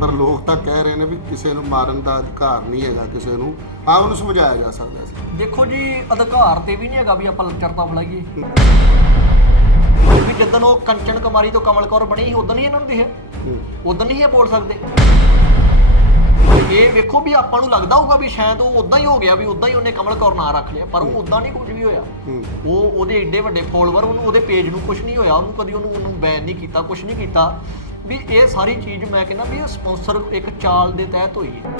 ਪਰ ਲੋਕ ਤਾਂ ਕਹਿ ਰਹੇ ਨੇ ਵੀ ਕਿਸੇ ਨੂੰ ਮਾਰਨ ਦਾ ਅਧਿਕਾਰ ਨਹੀਂ ਹੈਗਾ ਕਿਸੇ ਨੂੰ। ਆ ਉਹਨੂੰ ਸਮਝਾਇਆ ਜਾ ਸਕਦਾ ਸੀ। ਦੇਖੋ ਜੀ ਅਧਿਕਾਰ ਤੇ ਵੀ ਨਹੀਂ ਹੈਗਾ ਵੀ ਆਪਾਂ ਲੱਚਰਤਾ ਫਲਾਈਏ ਵੀ ਜਦੋਂ ਉਹ ਕੰਚਨ ਕੁਮਾਰੀ ਤੋਂ ਕਮਲ ਕੌਰ ਬਣੀ ਸੀ ਉਦੋਂ ਨਹੀਂ ਇਹਨਾਂ ਨੂੰ ਦਿਖਿਆ। ਹੂੰ। ਉਦੋਂ ਨਹੀਂ ਇਹ ਬੋਲ ਸਕਦੇ। ਇਹ ਵੇਖੋ ਵੀ ਆਪਾਂ ਨੂੰ ਲੱਗਦਾ ਹੋਊਗਾ ਵੀ ਸ਼ਾਇਦ ਉਹ ਉਦਾਂ ਹੀ ਹੋ ਗਿਆ ਵੀ ਉਦਾਂ ਹੀ ਉਹਨੇ ਕਮਲ ਕੌਰ ਨਾਂ ਰੱਖ ਲਿਆ ਪਰ ਉਹ ਉਦਾਂ ਨਹੀਂ ਕੁਝ ਵੀ ਹੋਇਆ। ਹੂੰ। ਉਹ ਉਹਦੇ ਏਡੇ ਵੱਡੇ ਫੋਲੋਵਰ ਉਹਨੂੰ ਉਹਦੇ ਪੇਜ ਨੂੰ ਕੁਝ ਨਹੀਂ ਹੋਇਆ ਉਹਨੂੰ ਕਦੀ ਉਹਨੂੰ ਉਹਨੂੰ ਬੈਨ ਨਹੀਂ ਕੀਤਾ ਕੁਝ ਨਹੀਂ ਕੀਤਾ। ਵੀ ਇਹ ਸਾਰੀ ਚੀਜ਼ ਮੈਂ ਕਹਿੰਦਾ ਵੀ ਇਹ ਸਪਾਂਸਰ ਇੱਕ ਚਾਲ ਦੇ ਤਹਿਤ ਹੋਈ ਹੈ।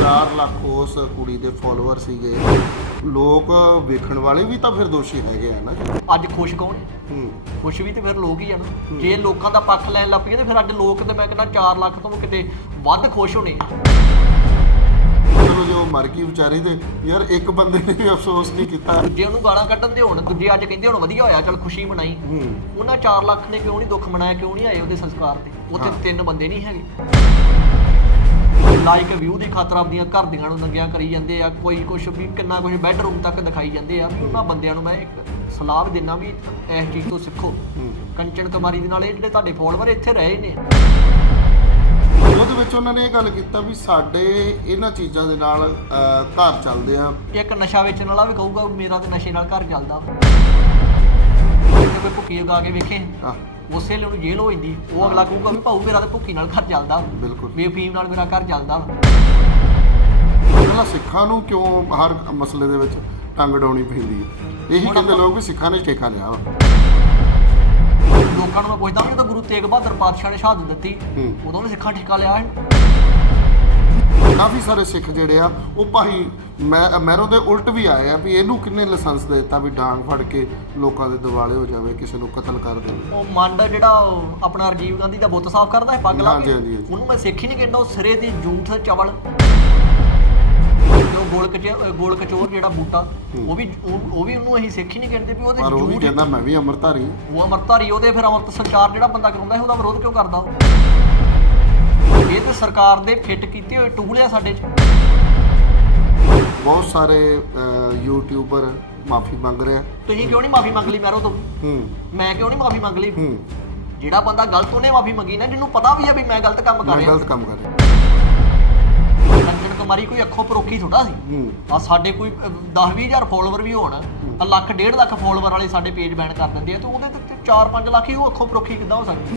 4 ਲੱਖ ਉਸ ਕੁੜੀ ਦੇ ਫਾਲੋਅਰ ਸੀਗੇ। ਲੋਕ ਵੇਖਣ ਵਾਲੇ ਵੀ ਤਾਂ ਫਿਰ ਦੋਸ਼ੀ ਹੈਗੇ ਆ ਨਾ। ਅੱਜ ਖੁਸ਼ ਕੌਣ ਹੈ? ਖੁਸ਼ ਵੀ ਤੇ ਫਿਰ ਲੋਕ ਹੀ ਆ ਨਾ। ਜੇ ਲੋਕਾਂ ਦਾ ਪੱਖ ਲੈਣ ਲੱਗ ਪਈਏ ਤੇ ਫਿਰ ਅੱਜ ਲੋਕ ਤੇ ਮੈਂ ਕਹਿੰਦਾ 4 ਲੱਖ ਤੋਂ ਕਿਤੇ ਵੱਧ ਖੁਸ਼ ਹੋਣੇ ਆ। ਚਲੋ ਜੋ ਮਰ ਗਈ ਵਿਚਾਰੀ ਤੇ ਯਾਰ ਇੱਕ ਬੰਦੇ ਨੇ ਵੀ ਅਫਸੋਸ ਨਹੀਂ ਕੀਤਾ। ਦੂਜੇ ਉਹਨੂੰ ਗਾਲਾਂ ਕੱਢਣ ਦੇ ਹੋਣ ਦੂਜੇ ਅੱਜ ਕਹਿੰਦੇ ਹੁਣ ਵਧੀਆ ਹੋਇਆ ਚਲ ਖੁਸ਼ੀ ਮਨਾਈ। ਉਹਨਾਂ 4 ਲੱਖ ਨੇ ਕਿਉਂ ਨਹੀਂ ਦੁੱਖ ਮਨਾਇਆ ਕਿਉਂ ਨਹੀਂ ਆਏ ਉਹਦੇ ਸੰਸਕਾਰ ਤੇ? ਉੱਥੇ। ਤਿੰਨ ਬੰਦੇ ਨਹੀਂ ਹੈਗੇ। ਲਾਈਕ ਵਿਊ ਦੀ ਖਾਤਰ ਆਪਦੀਆਂ ਘਰ ਦੀਆਂ ਨੂੰ ਨੰਗੀਆਂ ਕਰੀ ਜਾਂਦੇ ਆ ਕੋਈ ਕੁਛ ਵੀ ਕਿੰਨਾ ਕੁਛ ਬੈੱਡਰੂਮ ਤੱਕ ਦਿਖਾਈ ਜਾਂਦੇ ਆ। ਵੀ ਉਹਨਾਂ ਬੰਦਿਆਂ ਨੂੰ ਮੈਂ ਇੱਕ ਸਲਾਹ ਦਿੰਦਾ ਵੀ ਇਸ ਚੀਜ਼ ਤੋਂ ਸਿੱਖੋ। ਕੰਚਨ ਕੁਮਾਰੀ ਦੇ ਨਾਲ ਇਹ ਜਿਹੜੇ ਤੁਹਾਡੇ ਫੋਲੋਵਰ ਇੱਥੇ ਰਹੇ ਨੇ। ਵਿੱਚ ਉਹਨਾਂ ਨੇ ਇਹ ਗੱਲ ਕੀਤਾ ਵੀ ਸਾਡੇ ਇਹਨਾਂ ਚੀਜ਼ਾਂ ਦੇ ਨਾਲ ਅਹ, ਘਰ ਚੱਲਦੇ ਆ। ਇੱਕ ਨਸ਼ਾ ਵੇਚਣ ਵਾਲਾ ਵੀ ਕਹੂਗਾ ਵੀ ਮੇਰਾ ਤੇ ਨਸ਼ੇ ਨਾਲ ਘਰ ਚੱਲਦਾ। ਵਾ ਕੋਈ ਭੁੱਕੀ ਉਗਾ ਕੇ ਵੇਖੇ ਆ ਉਸੇ ਲਈ ਉਹਨੂੰ ਜੇਲ੍ਹ ਹੋ ਜਾਂਦੀ ਉਹ ਅਗਲਾ ਕਹੂਗਾ ਵੀ ਭਾਊ ਮੇਰਾ ਤੇ ਭੁੱਕੀ ਨਾਲ ਘਰ ਚੱਲਦਾ। ਵਾ। ਬਿਲਕੁਲ। ਵੀ ਅਫੀਮ ਨਾਲ ਮੇਰਾ ਘਰ ਚੱਲਦਾ। ਵਾ। ਸਿੱਖਾਂ ਨੂੰ ਕਿਉਂ ਹਰ ਮਸਲੇ ਦੇ ਵਿੱਚ ਟੰਗ ਡਾਉਣੀ ਪੈਂਦੀ ਹੈ? ਇਹੀ ਕਹਿੰਦੇ ਲੋਕ ਵੀ ਸਿੱਖਾਂ ਨੇ ਠੇਕਾ ਲਿਆ ਵਾ। ਲੋਕਾਂ ਨੂੰ ਮੈਂ ਪੁੱਛਦਾ ਜਦੋਂ ਗੁਰੂ ਤੇਗ ਬਹਾਦਰ ਪਾਤਸ਼ਾਹ ਨੇ ਸ਼ਹਾਦਤ ਦਿੱਤੀ। ਉਦੋਂ ਵੀ ਸਿੱਖਾਂ ਠੇਕਾ ਲਿਆ ਹੈ ਕਾਫੀ ਸਾਰੇ ਸਿੱਖ ਜਿਹੜੇ ਆ ਉਹ ਭਾਈ ਮੈਂ ਮੈਰੋ ਦੇ ਉਲਟ ਵੀ ਆਏ ਆ ਵੀ ਇਹਨੂੰ ਕਿੰਨੇ ਲਾਇਸੈਂਸ ਦੇ ਦਿੱਤਾ ਵੀ ਡਾਂਗ ਫੜ ਕੇ ਲੋਕਾਂ ਦੇ ਦਿਵਾਲੇ ਹੋ ਜਾਵੇ ਕਿਸੇ ਨੂੰ ਕਤਲ ਕਰ ਦੇਵੇ ਉਹ ਮੰਡ ਜਿਹੜਾ ਆਪਣਾ ਰਾਜੀਵ ਗਾਂਧੀ ਦਾ ਬੁੱਤ ਸਾਫ਼ ਕਰਦਾ ਹੈ ਪੱਗ ਲਾ ਕੇ। ਉਹਨੂੰ ਮੈਂ ਸਿੱਖ ਹੀ ਨਹੀਂ ਕਹਿੰਦਾ ਉਹ ਸਿਰੇ ਦੀ ਜੂਠ ਚਵਲ ਗੋਲ ਕਚ ਗੋਲ ਕਚੋਰ ਜਿਹੜਾ ਬੂਟਾ। ਉਹ ਵੀ ਉਹ ਉਹ ਵੀ ਉਹਨੂੰ ਅਸੀਂ ਸਿੱਖ ਹੀ ਨਹੀਂ ਕਹਿੰਦੇ ਵੀ ਉਹਦੇ ਪਰ ਉਹ ਵੀ ਜੂਠ ਕਹਿੰਦਾ ਮੈਂ ਵੀ ਅੰਮ੍ਰਿਤਧਾਰੀ ਉਹ ਅਮਰਤਾਰੀ ਉਹਦੇ ਫਿਰ ਅਮਰਤ ਸੰਚਾਰ ਜਿਹੜਾ ਬੰਦਾ ਕਰਾਉਂਦਾ ਹੈ ਉਹਦਾ ਵਿਰੋਧ ਕਿਉਂ ਕਰਦਾ? ਉਹ ਇਹ ਤੇ ਸਰਕਾਰ ਦੇ ਫਿੱਟ ਕੀਤੇ ਹੋਏ ਟੂਲ ਆ ਸਾਡੇ 'ਚ। ਬਹੁਤ ਸਾਰੇ ਅਹ, ਯੂਟਿਊਬਰ ਮਾਫੀ ਮੰਗ ਰਹੇ। ਆ ਤੁਸੀਂ ਕਿਉਂ ਨਹੀਂ ਮਾਫੀ ਮੰਗ ਲਈ ਮੈਰੋ ਤੋਂ? ਹੂੰ। ਮੈਂ ਕਿਉਂ ਨਹੀਂ ਮਾਫੀ ਮੰਗ ਲਈ? ਹੂੰ। ਜਿਹੜਾ ਬੰਦਾ ਗਲਤ ਉਹਨੇ ਮਾਫੀ ਮੰਗੀ ਨਾ ਜਿਹਨੂੰ ਪਤਾ ਵੀ ਆ ਵੀ ਮੈਂ ਗਲਤ ਕੰਮ ਕਰ ਮੈਂ ਰਿਹਾ। ਗਲਤ ਕੰਮ ਕਰ ਰਿਹਾ। ਕੁਮਾਰੀ ਕੋਈ ਅੱਖੋਂ ਪਰੋਖੀ ਥੋੜਾ ਸੀ। ਆ ਸਾਡੇ ਕੋਈ 10 ਹਜ਼ਾਰ ਫਾਲੋਅਰ ਵੀ ਹੋਣ ਆ ਲੱਖ ਡੇਢ ਲੱਖ ਫਾਲੋਅਰ ਵਾਲੇ ਸਾਡੇ ਪੇਜ ਬੈਨ ਕਰ ਦਿੰਦੇ ਆ ਤੇ ਉਹਦੇ ਤੇ 4-5 ਲੱਖ ਹੀ ਉਹ ਅੱਖੋਂ ਪਰੋਖੀ ਕਿੱਦਾਂ ਹੋ ਸਕਦੀ?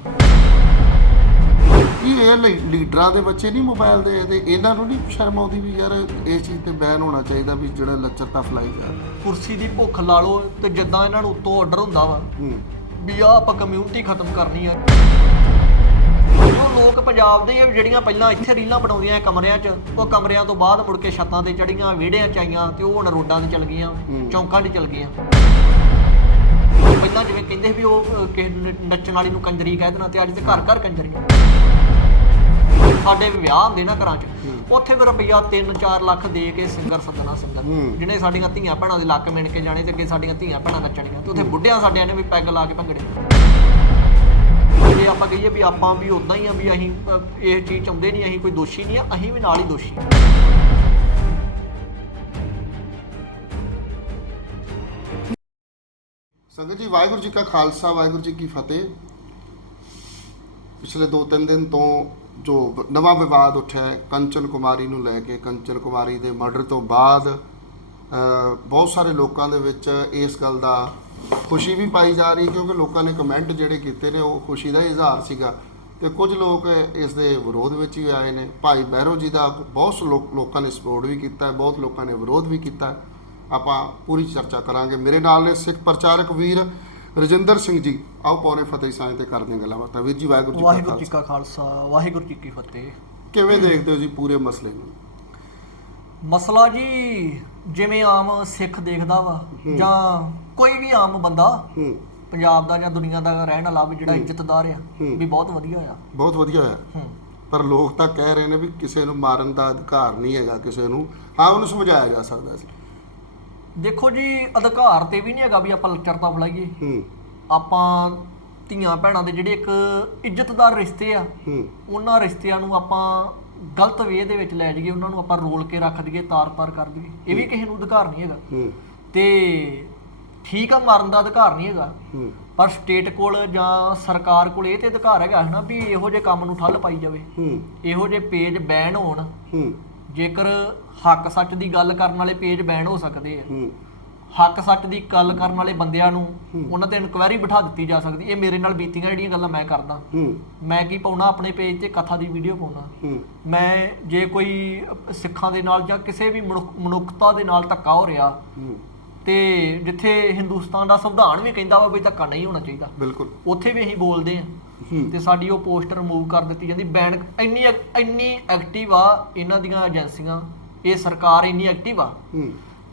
ਇਹ ਲੀ- ਲੀਡਰਾਂ ਦੇ ਬੱਚੇ ਨਹੀਂ ਮੋਬਾਈਲ ਦੇ ਤੇ ਇਹਨਾਂ ਨੂੰ ਨਹੀਂ ਸ਼ਰਮ ਆਉਂਦੀ ਵੀ ਯਾਰ ਇਹ ਚੀਜ਼ ਤੇ ਬੈਨ ਹੋਣਾ ਚਾਹੀਦਾ ਵੀ ਜਿਹੜਾ ਲੱਚਰਤਾ ਫਲਾਈ ਜਾ ਕੁਰਸੀ ਦੀ ਭੁੱਖ ਲਾ ਲਓ ਤੇ ਜਿੱਦਾਂ ਇਹਨਾਂ ਨੂੰ ਉੱਤੋਂ ਆਰਡਰ ਹੁੰਦਾ ਵਾ ਵੀ ਆ ਆਪਾਂ ਕਮਿਊਨਿਟੀ ਖਤਮ ਕਰਨੀ ਆ। ਜੋ ਲੋਕ ਪੰਜਾਬ ਦੇ ਜਿਹੜੀਆਂ ਪਹਿਲਾਂ ਇੱਥੇ ਰੀਲਾਂ ਬਣਾਉਂਦੀਆਂ ਕਮਰਿਆਂ 'ਚ ਉਹ ਕਮਰਿਆਂ ਤੋਂ ਬਾਅਦ ਮੁੜ ਕੇ ਛੱਤਾਂ ਤੇ ਚੜੀਆਂ ਵਿਹੜਿਆਂ 'ਚ ਆਈਆਂ ਤੇ ਉਹ ਹੁਣ ਰੋਡਾਂ 'ਤੇ ਚਲ ਗਈਆਂ। ਚੌਂਕਾਂ 'ਤੇ ਚਲ ਗਈਆਂ। ਪਹਿਲਾਂ ਜਿਵੇਂ ਕਹਿੰਦੇ ਵੀ ਉਹ ਨੱਚਣ ਵਾਲੀ ਨੂੰ ਕੰਜਰੀ ਕਹਿ ਦੇਣਾ ਤੇ ਅੱਜ ਤੇ ਘਰ ਘਰ ਕੰਜਰੀਆਂ। ਸਾਡੇ ਵਿਆਹ ਹੁੰਦੇ ਨਾ ਘਰਾਂ 'ਚ ਉੱਥੇ ਵੀ ਰੁਪਈਆ 3-4 ਲੱਖ ਦੇ ਕੇ ਸਿੰਗਰ ਸੱਦਣਾ ਸਿੰਗਰ। ਜਿਹਨੇ ਸਾਡੀਆਂ ਧੀਆਂ ਭੈਣਾਂ ਦੇ ਲੱਕ ਮਿਣ ਕੇ ਜਾਣੇ ਤੇ ਅੱਗੇ ਸਾਡੀਆਂ ਧੀਆਂ ਭੈਣਾਂ ਨੱਚਣੀਆਂ ਤੇ ਉੱਥੇ ਬੁੱਢਿਆਂ ਸਾਡਿਆਂ ਨੇ ਵੀ ਪੈਗ ਲਾ ਕੇ ਭੰਗੜੇ। ਜੇ ਆਪਾਂ ਕਹੀਏ ਵੀ ਆਪਾਂ ਵੀ ਉਦਾਂ ਹੀ ਆ ਵੀ ਅਸੀਂ ਅਹ, ਇਹ ਚੀਜ਼ ਚਾਹੁੰਦੇ ਨਹੀਂ ਅਸੀਂ ਕੋਈ ਦੋਸ਼ੀ ਨਹੀਂ ਆ ਅਸੀਂ ਵੀ ਨਾਲ ਹੀ ਦੋਸ਼ੀ ਸੰਗਤ ਜੀ ਵਾਹਿਗੁਰੂ ਜੀ ਕਾ ਖਾਲਸਾ ਵਾਹਿਗੁਰੂ ਜੀ ਕੀ ਫਤਿਹ। ਪਿਛਲੇ 2-3 ਦਿਨ ਤੋਂ ਜੋ ਵ- ਨਵਾਂ ਵਿਵਾਦ ਉੱਠਿਆ ਹੈ ਕੰਚਨ ਕੁਮਾਰੀ ਨੂੰ ਲੈ ਕੇ ਕੰਚਨ ਕੁਮਾਰੀ ਦੇ ਮਰਡਰ ਤੋਂ ਬਾਅਦ ਅ, ਬਹੁਤ ਸਾਰੇ ਲੋਕਾਂ ਦੇ ਵਿੱਚ ਇਸ ਗੱਲ ਦਾ ਖੁਸ਼ੀ ਵੀ ਪਾਈ ਜਾ ਰਹੀ ਕਿਉਂਕਿ ਲੋਕਾਂ ਨੇ ਕਮੈਂਟ ਜਿਹੜੇ ਕੀਤੇ ਨੇ ਉਹ ਖੁਸ਼ੀ ਦਾ ਇਜ਼ਹਾਰ ਸੀਗਾ। ਤੇ ਕੁਝ ਲੋਕ ਇਸ ਦੇ ਵਿਰੋਧ ਵਿੱਚ ਵੀ ਆਏ ਨੇ। ਭਾਈ ਬਹਿਰੋ ਜੀ ਦਾ ਬਹੁਤ ਲੋਕ- ਲੋਕਾਂ ਨੇ ਸਪੋਰਟ ਵੀ ਕੀਤਾ ਹੈ ਬਹੁਤ ਲੋਕਾਂ ਨੇ ਵਿਰੋਧ ਵੀ ਕੀਤਾ ਆਪਾਂ ਪੂਰੀ ਚਰਚਾ ਕਰਾਂਗੇ। ਮੇਰੇ ਨਾਲ ਨੇ ਸਿੱਖ ਪ੍ਰਚਾਰਕ ਵੀਰ ਰਜਿੰਦਰ ਸਿੰਘ ਜੀ। ਆਓ ਪੌਣੇ ਫਤਿਹ ਸਾਈਂ ਤੇ ਕਰਦੇ ਹਾਂ ਗੱਲਾਂ ਬਾਤਾਂ ਵੀਰ ਜੀ ਵਾਹਿਗੁਰੂ ਜੀ ਕਾ ਵਾਹਿਗੁਰੂ ਜੀ ਕਾ ਖਾਲਸਾ ਵਾਹਿਗੁਰੂ ਜੀ ਕੀ ਫਤਿਹ। ਕਿਵੇਂ ਦੇਖਦੇ ਹੋ ਜੀ ਪੂਰੇ ਮਸਲੇ ਨੂੰ? ਮਸਲਾ ਜੀ ਜਿਵੇਂ ਆਮ ਸਿੱਖ ਦੇਖਦਾ ਵਾ। ਜਾਂ ਕੋਈ ਵੀ ਆਮ ਬੰਦਾ ਹੂੰ। ਪੰਜਾਬ ਦਾ ਜਾਂ ਦੁਨੀਆ ਦਾ ਰਹਿਣ ਵਾਲਾ ਵੀ ਜਿਹੜਾ। ਇੱਜ਼ਤਦਾਰ ਆ। ਵੀ ਬਹੁਤ ਵਧੀਆ ਆ। ਬਹੁਤ ਵਧੀਆ ਹੋਇਆ ਹੂੰ। ਪਰ ਲੋਕ ਤਾਂ ਕਹਿ ਰਹੇ ਨੇ ਵੀ ਕਿਸੇ ਨੂੰ ਮਾਰਨ ਦਾ ਅਧਿਕਾਰ ਨਹੀਂ ਹੈਗਾ ਕਿਸੇ ਨੂੰ। ਹਾਂ ਉਹਨੂੰ ਸਮਝਾਇਆ ਜਾ ਸਕਦਾ ਸੀ। ਦੇਖੋ ਜੀ ਅਧਿਕਾਰ ਤੇ ਵੀ ਨਹੀਂ ਹੈਗਾ ਵੀ ਆਪਾਂ ਲੱਚਰਤਾ ਫਲਾਈਏ ਹੂੰ। ਆਪਾਂ ਧੀਆਂ ਭੈਣਾਂ ਦੇ ਜਿਹੜੇ ਇੱਕ ਇੱਜ਼ਤਦਾਰ ਰਿਸ਼ਤੇ ਆ ਹੂੰ। ਉਹਨਾਂ ਰਿਸ਼ਤਿਆਂ ਨੂੰ ਆਪਾਂ ਗਲਤ ਵੇ ਦੇ ਵਿੱਚ ਲੈ ਜਾਈਏ ਉਹਨਾਂ ਨੂੰ ਆਪਾਂ ਰੋਲ ਕੇ ਰੱਖ ਦਈਏ ਤਾਰ-ਪਾਰ ਕਰ ਦਈਏ। ਇਹ ਵੀ ਕਿਸੇ ਨੂੰ ਅਧਿਕਾਰ ਨਹੀਂ ਹੈਗਾ। ਹੂੰ। ਤੇ ਠੀਕ ਆ ਮਰਨ ਦਾ ਅਧਿਕਾਰ ਨਹੀਂ ਹੈਗਾ। ਹੂੰ। ਪਰ ਸਟੇਟ ਕੋਲ ਜਾਂ ਸਰਕਾਰ ਕੋਲ ਇਹ ਤੇ ਅਧਿਕਾਰ ਹੈਗਾ ਹੈ ਨਾ ਵੀ ਇਹੋ ਜਿਹੇ ਕੰਮ ਨੂੰ ਠੱਲ ਪਾਈ ਜਾਵੇ। ਹੂੰ। ਇਹੋ ਜਿਹੇ ਪੇਜ ਬੈਨ ਹੋਣ। ਹੂੰ। ਜੇਕਰ ਹੱਕ ਸੱਚ ਦੀ ਗੱਲ ਕਰਨ ਵਾਲੇ ਪੇਜ ਬੈਨ ਹੋ ਸਕਦੇ ਆ। ਹੂੰ। ਹੱਕ ਸੱਚ ਦੀ ਗੱਲ ਕਰਨ ਵਾਲੇ ਬੰਦਿਆਂ ਨੂੰ। ਉਹਨਾਂ ਤੇ ਇਨਕੁਆਇਰੀ ਬਿਠਾ ਦਿੱਤੀ ਜਾ ਸਕਦੀ। ਇਹ ਮੇਰੇ ਨਾਲ ਬੀਤੀਆਂ ਜਿਹੜੀਆਂ ਗੱਲਾਂ ਮੈਂ ਕਰਦਾ। ਹੂੰ। ਮੈਂ ਕੀ ਪਾਉਣਾ ਆਪਣੇ ਪੇਜ ਤੇ? ਕਥਾ ਦੀ ਵੀਡੀਓ ਪਾਉਣਾ। ਹੂੰ। ਮੈਂ ਜੇ ਕੋਈ ਸਿੱਖਾਂ ਦੇ ਨਾਲ ਜਾਂ ਕਿਸੇ ਵੀ ਮਨੁੱਖ- ਮਨੁੱਖਤਾ ਦੇ ਨਾਲ ਧੱਕਾ ਹੋ ਰਿਹਾ ਹੂੰ। ਤੇ ਜਿੱਥੇ ਹਿੰਦੁਸਤਾਨ ਦਾ ਸੰਵਿਧਾਨ ਵੀ ਕਹਿੰਦਾ ਵਾ ਵੀ ਧੱਕਾ ਨਹੀਂ ਹੋਣਾ ਚਾਹੀਦਾ। ਬਿਲਕੁਲ। ਉੱਥੇ ਵੀ ਅਸੀਂ ਬੋਲਦੇ ਆ ਤੇ ਸਾਡੀ ਉਹ ਪੋਸਟ ਰਿਮੂਵ ਕਰ ਦਿੱਤੀ ਜਾਂਦੀ। ਬੈਨ ਇੰਨੀ ਇੰਨੀ ਐਕਟਿਵ ਆ ਇਹਨਾਂ ਦੀਆਂ ਏਜੰਸੀਆਂ ਇਹ ਸਰਕਾਰ ਇੰਨੀ ਐਕਟਿਵ ਆ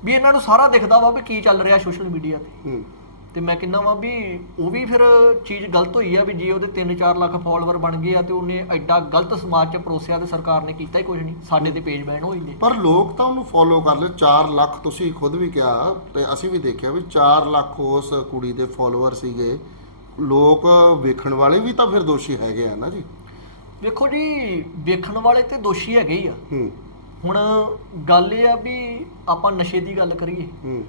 ਵੀ ਇਹਨਾਂ ਨੂੰ ਸਾਰਾ ਦਿਖਦਾ ਵਾ ਵੀ ਕੀ ਚੱਲ ਰਿਹਾ ਸੋਸ਼ਲ ਮੀਡੀਆ ਤੇ। ਤੇ ਮੈਂ ਕਹਿੰਦਾ ਵਾਂ ਵੀ ਉਹ ਵੀ ਫਿਰ ਚੀਜ਼ ਗਲਤ ਹੋਈ ਆ ਵੀ ਜੇ ਉਹਦੇ 3-4 ਲੱਖ ਫਾਲੋਅਰ ਬਣ ਗਏ ਆ ਤੇ ਉਹਨੇ ਐਡਾ ਗਲਤ ਸਮਾਜ 'ਚ ਪਰੋਸਿਆ ਤੇ ਸਰਕਾਰ ਨੇ ਕੀਤਾ ਹੀ ਕੁਝ ਨਹੀਂ ਸਾਡੇ ਤੇ ਪੇਜ ਬੈਨ ਹੋਈ ਨੇ ਪਰ ਲੋਕ ਤਾਂ ਉਹਨੂੰ ਫੋਲੋ ਕਰ ਲਏ 4 ਲੱਖ ਤੁਸੀਂ ਖੁਦ ਵੀ ਕਿਹਾ ਤੇ ਅਸੀਂ ਵੀ ਦੇਖਿਆ ਵੀ 4 ਲੱਖ ਉਸ ਕੁੜੀ ਦੇ ਫੋਲੋਅਰ ਸੀਗੇ। ਲੋਕ ਵੇਖਣ ਵਾਲੇ ਵੀ ਤਾਂ ਫਿਰ ਦੋਸ਼ੀ ਹੈਗੇ ਆ ਨਾ ਜੀ। ਵੇਖੋ ਜੀ ਵੇਖਣ ਵਾਲੇ ਤੇ ਦੋਸ਼ੀ ਹੈਗੇ ਹੀ ਆ। ਹੂੰ। ਹੁਣ ਗੱਲ ਇਹ ਆ ਵੀ ਆਪਾਂ ਨਸ਼ੇ ਦੀ ਗੱਲ ਕਰੀਏ। ਹੂੰ।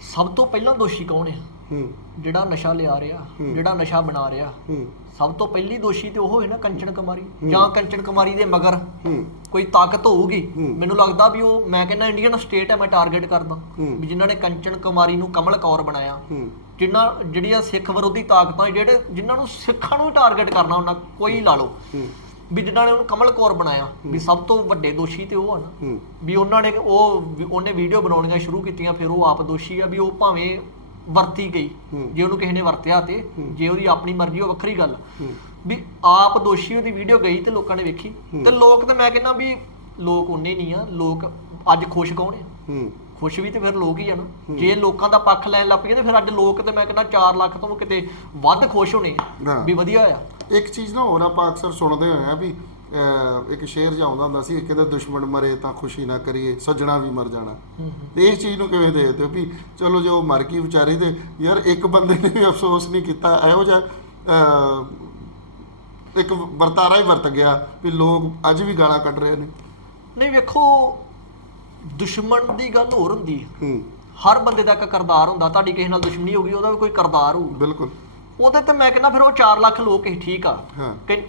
ਸਭ ਤੋਂ ਪਹਿਲਾਂ ਦੋਸ਼ੀ ਕੌਣ ਆ? ਹੂੰ। ਜਿਹੜਾ ਨਸ਼ਾ ਲਿਆ ਰਿਹਾ ਹੂੰ। ਜਿਹੜਾ ਨਸ਼ਾ ਬਣਾ ਰਿਹਾ ਹੂੰ। ਸਭ ਤੋਂ ਪਹਿਲੀ ਦੋਸ਼ੀ ਤੇ ਉਹ ਹੈ ਨਾ ਕੰਚਨ ਕੁਮਾਰੀ। ਜਾਂ ਕੰਚਨ ਕੁਮਾਰੀ ਦੇ ਮਗਰ। ਹੂੰ। ਕੋਈ ਤਾਕਤ ਹੋਊਗੀ। ਹੂੰ। ਮੈਨੂੰ ਲੱਗਦਾ ਵੀ ਉਹ ਮੈਂ ਕਹਿੰਦਾ ਇੰਡੀਅਨ ਸਟੇਟ ਹੈ ਮੈਂ ਟਾਰਗੇਟ ਕਰਦਾ। ਹੂੰ। ਵੀ ਜਿਨ੍ਹਾਂ ਨੇ ਕੰਚਨ ਕੁਮਾਰੀ ਨੂੰ ਕਮਲ ਕੌਰ ਬਣਾਇਆ। ਹੂੰ। ਜਿਨ੍ਹਾਂ ਜਿਹੜੀਆਂ ਸਿੱਖ ਵਿਰੋਧੀ ਤਾਕਤਾਂ ਜਿਹੜੇ ਜਿਨ੍ਹਾਂ ਨੂੰ ਸਿੱਖਾਂ ਨੂੰ ਟਾਰਗੇਟ ਕਰਨਾ ਉਹਨਾਂ ਕੋਈ ਲਾ ਲਓ। ਹੂੰ। ਵੀ ਜਿਨ੍ਹਾਂ ਨੇ ਉਹਨੂੰ ਕਮਲ ਕੌਰ ਬਣਾਇਆ ਵੀ ਸਭ ਤੋਂ ਵੱਡੇ ਦੋਸ਼ੀ ਤੇ ਉਹ ਹਨ ਹੂੰ ਵੀ ਉਹਨਾਂ ਨੇ ਉਹ ਉਹਨੇ ਵੀਡੀਓ ਬਣਾਉਣੀਆਂ ਸ਼ੁਰੂ ਕੀਤੀਆਂ ਫਿਰ ਉਹ ਆਪ ਦੋਸ਼ੀ ਆ ਵੀ ਉਹ ਭਾਵੇਂ ਵਰਤੀ ਗਈ। ਜੇ ਉਹਨੂੰ ਕਿਸੇ ਨੇ ਵਰਤਿਆ ਤੇ। ਜੇ ਉਹਦੀ ਆਪਣੀ ਮਰਜ਼ੀ ਉਹ ਵੱਖਰੀ ਗੱਲ ਵੀ ਆਪ ਦੋਸ਼ੀ ਉਹਦੀ ਵੀਡੀਓ ਗਈ ਤੇ ਲੋਕਾਂ ਨੇ ਵੇਖੀ। ਤੇ ਲੋਕ ਤੇ ਮੈਂ ਕਹਿੰਦਾ ਵੀ ਲੋਕ ਉਹਨੇ ਨਹੀਂ ਆ ਲੋਕ ਅੱਜ ਖੁਸ਼ ਕੌਣ ਆ ਖੁਸ਼ ਵੀ ਤੇ ਫਿਰ ਲੋਕ ਹੀ ਆ ਨਾ। ਜੇ ਲੋਕਾਂ ਦਾ ਪੱਖ ਲੈਣ ਲੱਗ ਪਈਏ ਤੇ ਫਿਰ ਅੱਜ ਲੋਕ ਤੇ ਮੈਂ ਕਹਿੰਦਾ 4 ਲੱਖ ਤੋਂ ਕਿਤੇ ਵੱਧ ਖੁਸ਼ ਹੋਣੇ ਆ। ਵੀ ਵਧੀਆ ਹੋਇਆ ਇੱਕ ਚੀਜ਼ ਨਾ ਹੋਰ ਆਪਾਂ ਅਕਸਰ ਸੁਣਦੇ ਹੋਏ ਆ ਵੀ ਇੱਕ ਸ਼ੇਰ ਜਿਹਾ ਆਉਂਦਾ ਹੁੰਦਾ ਸੀ ਕਹਿੰਦੇ ਦੁਸ਼ਮਣ ਮਰੇ ਤਾਂ ਖੁਸ਼ੀ ਨਾ ਕਰੀਏ ਸੱਜਣਾ ਵੀ ਮਰ ਜਾਣਾ। ਤੇ ਇਸ ਚੀਜ਼ ਨੂੰ ਕਿਵੇਂ ਦੇਖਦੇ ਹੋ ਵੀ ਚਲੋ ਜੇ ਉਹ ਮਰ ਗਈ ਵਿਚਾਰੀ ਤੇ ਯਾਰ ਇੱਕ ਬੰਦੇ ਨੇ ਵੀ ਅਫਸੋਸ ਨਹੀਂ ਕੀਤਾ ਇਹੋ ਜਿਹਾ ਇੱਕ ਵਰਤਾਰਾ ਹੀ ਵਰਤ ਗਿਆ ਵੀ ਲੋਕ ਅੱਜ ਵੀ ਗਾਲਾਂ ਕੱਢ ਰਹੇ ਨੇ। ਨਹੀਂ ਵੇਖੋ ਦੁਸ਼ਮਣ ਦੀ ਗੱਲ ਹੋਰ ਹੁੰਦੀ ਹੂੰ। ਹਰ ਬੰਦੇ ਦਾ ਇੱਕ ਕਰਦਾਰ ਹੁੰਦਾ ਤੁਹਾਡੀ ਕਿਸੇ ਨਾਲ ਦੁਸ਼ਮਣੀ ਹੋ ਗਈ ਉਹਦਾ ਵੀ ਕੋਈ ਕਰਦਾਰ ਹੋਊ। ਬਿਲਕੁਲ। ਉਹਦੇ ਤੇ ਮੈਂ ਕਹਿੰਦਾ ਫਿਰ ਉਹ 4 ਲੱਖ ਲੋਕ ਹੀ ਠੀਕ ਆ। ਹਾਂ। ਕਿ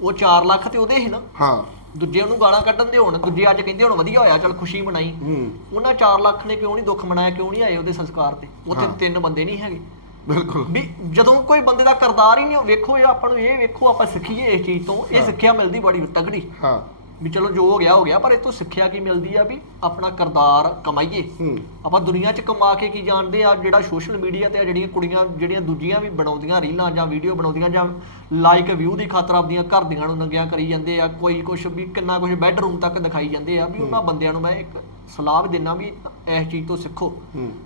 ਉਹ 4 ਲੱਖ ਤੇ ਉਹਦੇ ਹੀ ਨਾ। ਹਾਂ। ਦੂਜੇ ਉਹਨੂੰ ਗਾਲਾਂ ਕੱਢਣ ਦੇ ਹੋਣ। ਦੂਜੇ ਅੱਜ ਕਹਿੰਦੇ ਹੁਣ ਵਧੀਆ ਹੋਇਆ ਚਲ ਖੁਸ਼ੀ ਮਨਾਈ। ਹੂੰ। ਉਹਨਾਂ 4 ਲੱਖ ਨੇ ਕਿਉਂ ਨਹੀਂ ਦੁੱਖ ਮਨਾਇਆ ਕਿਉਂ ਨਹੀਂ ਆਏ ਉਹਦੇ ਸੰਸਕਾਰ ਤੇ? ਉੱਥੇ ਹਾਂ। ਤਿੰਨ ਬੰਦੇ ਨਹੀਂ ਹੈਗੇ। ਬਿਲਕੁਲ। ਵੀ ਜਦੋਂ ਕੋਈ ਬੰਦੇ ਦਾ ਕਰਦਾਰ ਹੀ ਨਹੀਂ ਵੇਖੋ ਇਹ ਆਪਾਂ ਨੂੰ ਇਹ ਵੇਖੋ ਆਪਾਂ ਸਿੱਖੀਏ ਇਸ ਚੀਜ਼ ਤੋਂ। ਇਹ। ਸਿੱਖਿਆ ਮਿਲਦੀ ਬੜੀ ਤਗੜੀ ਹਾਂ। ਵੀ ਚਲੋ ਜੋ ਹੋ ਗਿਆ ਹੋ ਗਿਆ ਪਰ ਇਹ ਤੋਂ ਸਿੱਖਿਆ ਕੀ ਮਿਲਦੀ ਆ ਵੀ ਆਪਣਾ ਕਰਦਾਰ ਕਮਾਈਏ। ਆਪਾਂ ਦੁਨੀਆ 'ਚ ਕਮਾ ਕੇ ਕੀ ਜਾਣਦੇ ਆ ਜਿਹੜਾ ਸੋਸ਼ਲ ਮੀਡੀਆ ਤੇ ਆ ਜਿਹੜੀਆਂ ਕੁੜੀਆਂ ਜਿਹੜੀਆਂ ਦੂਜੀਆਂ ਵੀ ਬਣਾਉਂਦੀਆਂ ਰੀਲਾਂ ਜਾਂ ਵੀਡੀਓ ਬਣਾਉਂਦੀਆਂ ਜਾਂ ਲਾਈਕ ਵਿਊ ਦੀ ਖਾਤਰ ਆਪਦੀਆਂ ਘਰ ਦੀਆਂ ਨੂੰ ਨੰਗੀਆਂ ਕਰੀ ਜਾਂਦੇ ਆ ਕੋਈ ਕੁਛ ਵੀ ਕਿੰਨਾ ਕੁਛ ਬੈੱਡਰੂਮ ਤੱਕ ਦਿਖਾਈ ਜਾਂਦੇ ਆ ਵੀ ਉਹਨਾਂ ਬੰਦਿਆਂ ਨੂੰ ਮੈਂ ਇੱਕ ਸਲਾਹ ਵੀ ਦਿੰਦਾ ਵੀ ਇਸ ਚੀਜ਼ ਤੋਂ ਸਿੱਖੋ।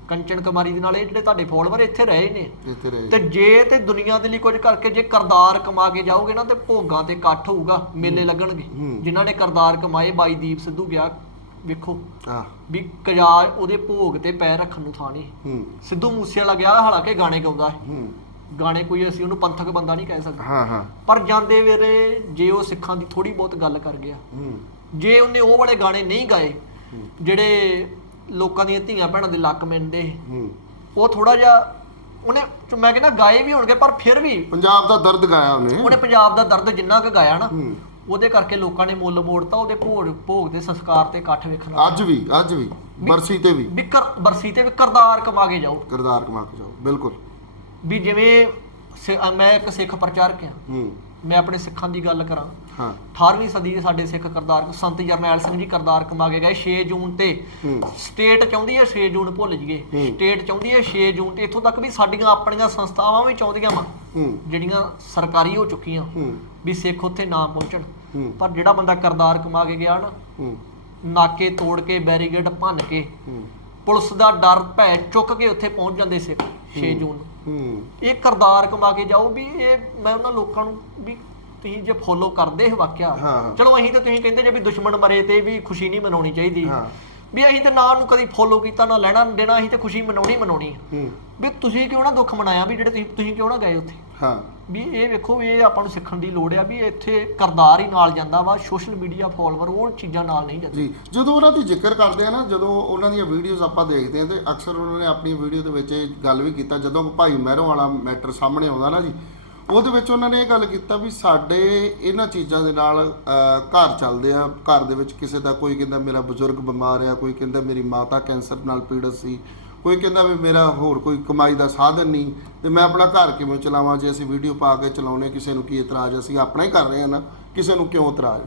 ਕੰਚਨ ਕੁਮਾਰੀ ਦੇ ਨਾਲ ਇਹ ਜਿਹੜੇ ਤੁਹਾਡੇ ਫੋਲੋਅਰ ਇੱਥੇ ਰਹੇ ਨੇ। ਇੱਥੇ ਰਹੇ। ਤੇ ਜੇ ਤੇ ਦੁਨੀਆ ਦੇ ਲਈ ਕੁਝ ਕਰਕੇ ਜੇ ਕਰਦਾਰ ਕਮਾ ਕੇ ਜਾਓਗੇ ਨਾ ਤੇ ਭੋਗਾਂ ਤੇ ਇਕੱਠ ਹੋਊਗਾ ਮੇਲੇ ਲੱਗਣਗੇ। ਜਿਨ੍ਹਾਂ ਨੇ ਕਰਦਾਰ ਕਮਾਏ ਬਾਈ ਦੀਪ ਸਿੱਧੂ ਗਿਆ ਵੇਖੋ। ਹਾਂ ਵੀ ਕਜਾਰ ਉਹਦੇ ਭੋਗ ਤੇ ਪੈਰ ਰੱਖਣ ਨੂੰ ਥਾਂ ਨਹੀਂ ਸਿੱਧੂ ਮੂਸੇਵਾਲਾ ਗਿਆ ਹਾਲਾਂਕਿ ਗਾਣੇ ਗਾਉਂਦਾ ਹੈ। ਗਾਣੇ ਕੋਈ ਅਸੀਂ ਉਹਨੂੰ ਪੰਥਕ ਬੰਦਾ ਨਹੀਂ ਕਹਿ ਸਕਦੇ। ਹਾਂ ਹਾਂ। ਪਰ ਜਾਂਦੇ ਵੇਲੇ ਜੇ ਉਹ ਸਿੱਖਾਂ ਦੀ ਥੋੜੀ ਬਹੁਤ ਗੱਲ ਕਰ ਗਿਆ। ਜੇ ਉਹਨੇ ਉਹ ਵਾਲੇ ਗਾਣੇ ਨਹੀਂ ਗਾਏ। ਜਿਹੜੇ ਲੋਕਾਂ ਦੀਆਂ ਧੀਆਂ ਭੈਣਾਂ ਦੇ ਲੱਕ ਮਿੰਦੇ ਉਹ ਥੋੜਾ ਜਿਹਾ ਉਹਨੇ ਮੈਂ ਕਹਿੰਦਾ ਗਾਏ ਵੀ ਹੋਣਗੇ ਪਰ ਫਿਰ ਵੀ ਪੰਜਾਬ ਦਾ ਦਰਦ ਗਾਇਆ ਉਹਨੇ। ਉਹਨੇ ਪੰਜਾਬ ਦਾ ਦਰਦ ਜਿੰਨਾ ਕੁ ਗਾਇਆ ਨਾ ਉਹਦੇ ਕਰਕੇ ਲੋਕਾਂ ਨੇ ਮੁੱਲ ਮੋੜਤਾ ਉਹਦੇ ਭੋਗ ਭੋਗ ਦੇ ਸੰਸਕਾਰ ਤੇ ਇਕੱਠ ਵੇਖਣ ਅੱਜ ਵੀ ਅੱਜ ਵੀ ਬਰਸੀ ਤੇ ਵੀ। ਪਏ। ਵੀ ਕਰ ਬਰਸੀ ਤੇ ਵੀ ਕਰਦਾਰ ਕਮਾ ਕੇ ਜਾਓ। ਕਿਰਦਾਰ ਕਮਾ ਕੇ ਜਾਓ ਬਿਲਕੁਲ। ਵੀ ਜਿਵੇਂ ਮੈਂ ਇੱਕ ਸਿੱਖ ਪ੍ਰਚਾਰਕ ਹਾਂ। ਹੂੰ। ਮੈਂ ਆਪਣੇ ਸਿੱਖਾਂ ਦੀ ਗੱਲ ਕਰਾਂ। ਹਾਂ। 18ਵੀਂ ਸਦੀ ਦੇ ਸਾਡੇ ਸਿੱਖ ਕਰਦਾਰ ਸੰਤ ਜਰਨੈਲ ਸਿੰਘ ਜੀ ਕਰਦਾਰ ਕਮਾ ਕੇ ਗਏ 6 ਜੂਨ ਤੇ। ਸਟੇਟ ਚਾਹੁੰਦੀ ਹੈ 6 ਜੂਨ ਭੁੱਲ ਜੀਏ। ਸਟੇਟ ਚਾਹੁੰਦੀ ਹੈ 6 ਜੂਨ ਤੇ ਇੱਥੋਂ ਤੱਕ ਵੀ ਸਾਡੀਆਂ ਆਪਣੀਆਂ ਸੰਸਥਾਵਾਂ ਵੀ ਚਾਹੁੰਦੀਆਂ ਵਾ। ਜਿਹੜੀਆਂ ਸਰਕਾਰੀ ਹੋ ਚੁੱਕੀਆਂ। ਵੀ ਸਿੱਖ ਉੱਥੇ ਨਾ ਪਹੁੰਚਣ। ਪਰ ਜਿਹੜਾ ਬੰਦਾ ਕਰਦਾਰ ਕਮਾ ਕੇ ਗਿਆ ਨਾ ਨਾਕੇ ਤੋੜ ਕੇ ਬੈਰੀਗੇਡ ਭੰਨ ਕੇ ਪੁਲਿਸ ਦਾ ਡਰ ਭੈ ਚੁੱਕ ਕੇ ਉੱਥੇ ਪਹੁੰਚ ਜਾਂਦੇ ਸਿੱਖ 6 ਜੂਨ ਨੂੰ। ਹੂੰ। ਇਹ ਕਰਦਾਰ ਕਮਾ ਕੇ ਜਾਓ ਵੀ ਇਹ ਮੈਂ ਉਹਨਾਂ ਲੋਕਾਂ ਨੂੰ ਵੀ ਤੁਸੀਂ ਜੇ ਫੋਲੋ ਕਰਦੇ ਇਹ ਵਾਕਿਆ ਹਾਂ। ਚਲੋ ਅਸੀਂ ਤਾਂ ਤੁਸੀਂ ਕਹਿੰਦੇ ਜੇ ਵੀ ਦੁਸ਼ਮਣ ਮਰੇ ਤੇ ਵੀ ਖੁਸ਼ੀ ਨਹੀਂ ਮਨਾਉਣੀ ਚਾਹੀਦੀ। ਹਾਂ। ਵੀ ਅਸੀਂ ਤਾਂ ਨਾ ਉਹਨੂੰ ਕਦੀ ਫੋਲੋ ਕੀਤਾ ਨਾ ਲੈਣਾ ਦੇਣਾ ਅਸੀਂ ਤਾਂ ਖੁਸ਼ੀ ਮਨਾਉਣੀ ਮਨਾਉਣੀ ਆ। ਹੂੰ। ਵੀ ਤੁਸੀਂ ਕਿਉਂ ਨਾ ਦੁੱਖ ਮਨਾਇਆ ਵੀ ਜਿਹੜੇ ਤੁਸੀਂ ਤੁਸੀਂ ਕਿਉਂ ਨਾ ਗਏ ਉੱਥੇ? ਹਾਂ। ਵੀ ਇਹ ਵੇਖੋ ਵੀ ਇਹ ਆਪਾਂ ਨੂੰ ਸਿੱਖਣ ਦੀ ਲੋੜ ਆ ਵੀ ਇੱਥੇ ਕਰਦਾਰ ਹੀ ਨਾਲ ਜਾਂਦਾ ਵਾ ਸੋਸ਼ਲ ਮੀਡੀਆ ਫਾਲੋਅਰ ਉਹ ਚੀਜ਼ਾਂ ਨਾਲ ਨਹੀਂ ਜਾਂਦੇ। ਜੀ, ਜਦੋਂ ਉਹਨਾਂ ਦੀ ਜ਼ਿਕਰ ਕਰਦੇ ਆ ਨਾ, ਜਦੋਂ ਉਹਨਾਂ ਦੀਆਂ ਵੀਡੀਓਜ਼ ਆਪਾਂ ਦੇਖਦੇ ਆ ਤੇ ਅਕਸਰ ਉਹਨਾਂ ਨੇ ਆਪਣੀ ਵੀਡੀਓ ਦੇ ਵਿੱਚ ਇਹ ਗੱਲ ਵੀ ਕੀਤਾ, ਜਦੋਂ ਭਾਈ ਮਹਿਰੋਂ ਵਾਲਾ ਮੈਟਰ ਸਾਹਮਣੇ ਆਉਂਦਾ ਨਾ ਜੀ, ਉਹਦੇ ਵਿੱਚ ਉਹਨਾਂ ਨੇ ਇਹ ਗੱਲ ਕੀਤਾ ਵੀ ਸਾਡੇ ਇਹਨਾਂ ਚੀਜ਼ਾਂ ਦੇ ਨਾਲ ਘਰ ਚੱਲਦੇ ਆ, ਘਰ ਦੇ ਵਿੱਚ ਕਿਸੇ ਦਾ ਕੋਈ ਕਹਿੰਦਾ ਮੇਰਾ ਬਜ਼ੁਰਗ ਬਿਮਾਰ ਆ, ਕੋਈ ਕਹਿੰਦਾ ਮੇਰੀ ਮਾਤਾ ਕੈਂਸਰ ਨਾਲ ਪੀੜਤ ਸੀ ਕੋਈ ਕਹਿੰਦਾ ਵੀ ਮੇਰਾ ਹੋਰ ਕੋਈ ਕਮਾਈ ਦਾ ਸਾਧਨ ਨਹੀਂ ਤੇ ਮੈਂ ਆਪਣਾ ਘਰ ਕਿਵੇਂ ਚਲਾਵਾਂ ਜੇ ਅਸੀਂ ਵੀਡੀਓ ਪਾ ਕੇ ਚਲਾਉਨੇ ਕਿਸੇ ਨੂੰ ਕੀ ਇਤਰਾਜ਼ ਅਸੀਂ ਆਪਣਾ ਹੀ ਕਰ ਰਹੇ ਆ ਨਾ ਕਿਸੇ ਨੂੰ ਕਿਉਂ ਇਤਰਾਜ਼?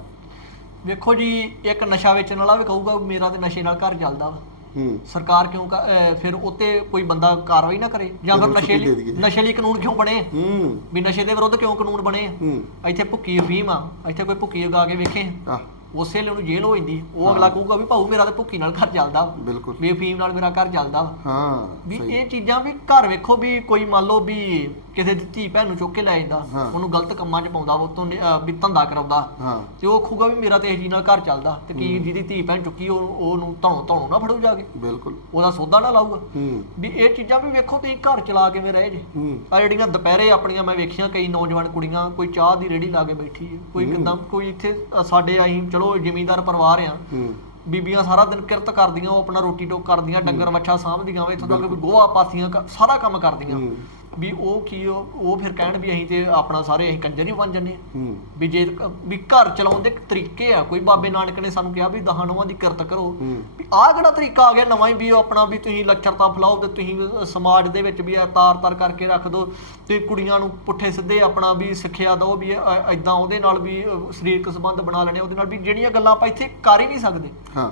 ਵੇਖੋ ਜੀ ਇੱਕ ਨਸ਼ਾ ਵੇਚਣ ਵਾਲਾ ਵੀ ਕਹੂਗਾ ਮੇਰਾ ਤੇ ਨਸ਼ੇ ਨਾਲ ਘਰ ਚੱਲਦਾ ਵਾ। ਹੂੰ। ਸਰਕਾਰ ਕਿਉਂ ਕ- ਅਹ ਫਿਰ ਉੱਤੇ ਕੋਈ ਬੰਦਾ ਕਾਰਵਾਈ ਨਾ ਕਰੇ? ਜਾਂ ਫਿਰ ਉਹਨੂੰ ਨਸ਼ੇ ਛੁੱਟੀ ਦੇ ਲਈ ਦਈਏ। ਨਸ਼ੇ ਲਈ ਕਾਨੂੰਨ ਕਿਉਂ ਬਣੇ? ਹੂੰ। ਵੀ ਨਸ਼ੇ ਦੇ ਵਿਰੁੱਧ ਕਿਉਂ ਕਾਨੂੰਨ ਬਣੇ? ਹੂੰ। ਇੱਥੇ ਭੁੱਕੀ ਅਫੀਮ ਆ ਇੱਥੇ ਕੋਈ ਭੁੱਕੀ ਉਗਾ ਕੇ ਵੇਖੇ। ਆਹ। ਉਸੇ ਲਈ ਉਹਨੂੰ ਜੇਲ੍ਹ ਹੋ ਜਾਂਦੀ। ਉਹ ਅਗਲਾ ਕਹੂਗਾ ਵੀ ਭਾਊ ਮੇਰਾ ਤੇ ਭੁੱਕੀ ਨਾਲ ਘਰ ਚੱਲਦਾ। ਵਾ। ਬਿਲਕੁਲ। ਵੀ ਅਫੀਮ ਨਾਲ ਮੇਰਾ ਘਰ ਚੱਲਦਾ। ਵਾ ਹਾਂ ਵੀ ਇਹ ਚੀਜ਼ਾਂ ਵੀ ਘਰ ਵੇਖੋ ਵੀ ਕੋਈ ਮੰਨ ਲਓ ਵੀ ਕਿਸੇ ਦੀ ਧੀ ਭੈਣ ਨੂੰ ਚੁੱਕ ਕੇ ਲੈ ਜਾਂਦਾ ਹਾਂ। ਉਹਨੂੰ ਗਲਤ ਕੰਮਾਂ 'ਚ ਪਾਉਂਦਾ ਉਹ ਤੋਂ ਵੀ ਧੰਦਾ ਕਰਾਉਂਦਾ। ਹਾਂ। ਤੇ ਉਹ ਕਹੂਗਾ ਵੀ ਮੇਰਾ ਤੇ ਇਹ ਜੀ ਨਾਲ ਘਰ ਚੱਲਦਾ ਤੇ ਕੀ ਜਿਹਦੀ ਧੀ ਭੈਣ ਚੁੱਕੀ ਉਹ ਉਹਨੂੰ ਧੌਣੋਂ ਧੌਣੋਂ ਨਾ ਫੜੂ ਜਾ ਕੇ। ਬਿਲਕੁਲ। ਉਹਦਾ ਸੌਦਾ ਨਾ ਲਾਊਗਾ। ਹੂੰ। ਵੀ ਇਹ ਚੀਜ਼ਾਂ ਵੀ ਵੇਖੋ ਤੁਸੀਂ ਘਰ ਚਲਾ ਕਿਵੇਂ ਰਹੇ ਜੇ। ਹੂੰ। ਆ ਜਿਹੜੀਆਂ ਦੁਪਹਿਰੇ ਆਪਣੀਆਂ ਮੈਂ ਵੇਖੀਆਂ ਕਈ ਨੌਜਵਾਨ ਕੁੜੀਆਂ ਕੋਈ ਚਾਹ ਦੀ ਰੇੜੀ ਲਾ ਕੇ ਬੈਠੀ ਹੈ ਕੋਈ ਕਿਦਾਂ ਕੋਈ ਇੱਥੇ ਅ, ਸਾਡੇ ਆਈ ਚਲੋ ਜ਼ਿਮੀਂਦਾਰ ਪਰਿਵਾਰ ਆ। ਹੂੰ। ਬੀਬੀਆਂ ਸਾਰਾ ਦਿਨ ਕਿਰਤ ਕਰਦੀਆਂ ਉਹ ਆਪਣਾ ਰੋਟੀ ਟੋਕ ਕਰਦੀਆਂ ਡੰਗਰ ਵੱਛਾ ਸਾਂਭਦੀਆਂ ਵਾ ਇੱਥੋਂ ਤੱਕ ਵੀ ਗੋਹਾ ਪਾਥੀਆਂ ਕ- ਸਾਰਾ ਕੰਮ ਕਰਦੀਆਂ। ਹੂੰ। ਵੀ ਉਹ ਕੀ ਉਹ ਉਹ ਫਿਰ ਕਹਿਣ ਵੀ ਅਸੀਂ ਤੇ ਆਪਣਾ ਸਾਰੇ ਅਸੀਂ ਕੰਜਰ ਹੀ ਬਣ ਜੰਨੇ ਆ ਵੀ ਜੇ ਵੀ ਘਰ ਚਲਾਉਣ ਦੇ ਤਰੀਕੇ ਆ ਕੋਈ ਬਾਬੇ ਨਾਨਕ ਨੇ ਸਾਨੂੰ ਕਿਹਾ ਵੀ ਦਹਾਂ ਨਵਾਂ ਦੀ ਕਿਰਤ ਕਰੋ। ਵੀ ਆਹ ਕਿਹੜਾ ਤਰੀਕਾ ਆ ਗਿਆ ਨਵਾਂ ਹੀ ਵੀ ਉਹ ਆਪਣਾ ਵੀ ਤੁਸੀਂ ਲੱਚਰਤਾ ਫਲਾਓ ਤੇ ਤੁਸੀਂ ਸਮਾਜ ਦੇ ਵਿੱਚ ਵੀ ਇਹ ਤਾਰ-ਤਾਰ ਕਰਕੇ ਰੱਖ ਦਿਓ ਤੇ ਕੁੜੀਆਂ ਨੂੰ ਪੁੱਠੇ ਸਿੱਧੇ ਆਪਣਾ ਵੀ ਸਿੱਖਿਆ ਦਿਓ ਵੀ ਐਦਾਂ ਉਹਦੇ ਨਾਲ ਵੀ ਸਰੀਰਕ ਸੰਬੰਧ ਬਣਾ ਲੈਣੇ ਉਹਦੇ ਨਾਲ ਵੀ ਜਿਹੜੀਆਂ ਗੱਲਾਂ ਆਪਾਂ ਇੱਥੇ ਕਰ ਹੀ ਨਹੀਂ ਸਕਦੇ।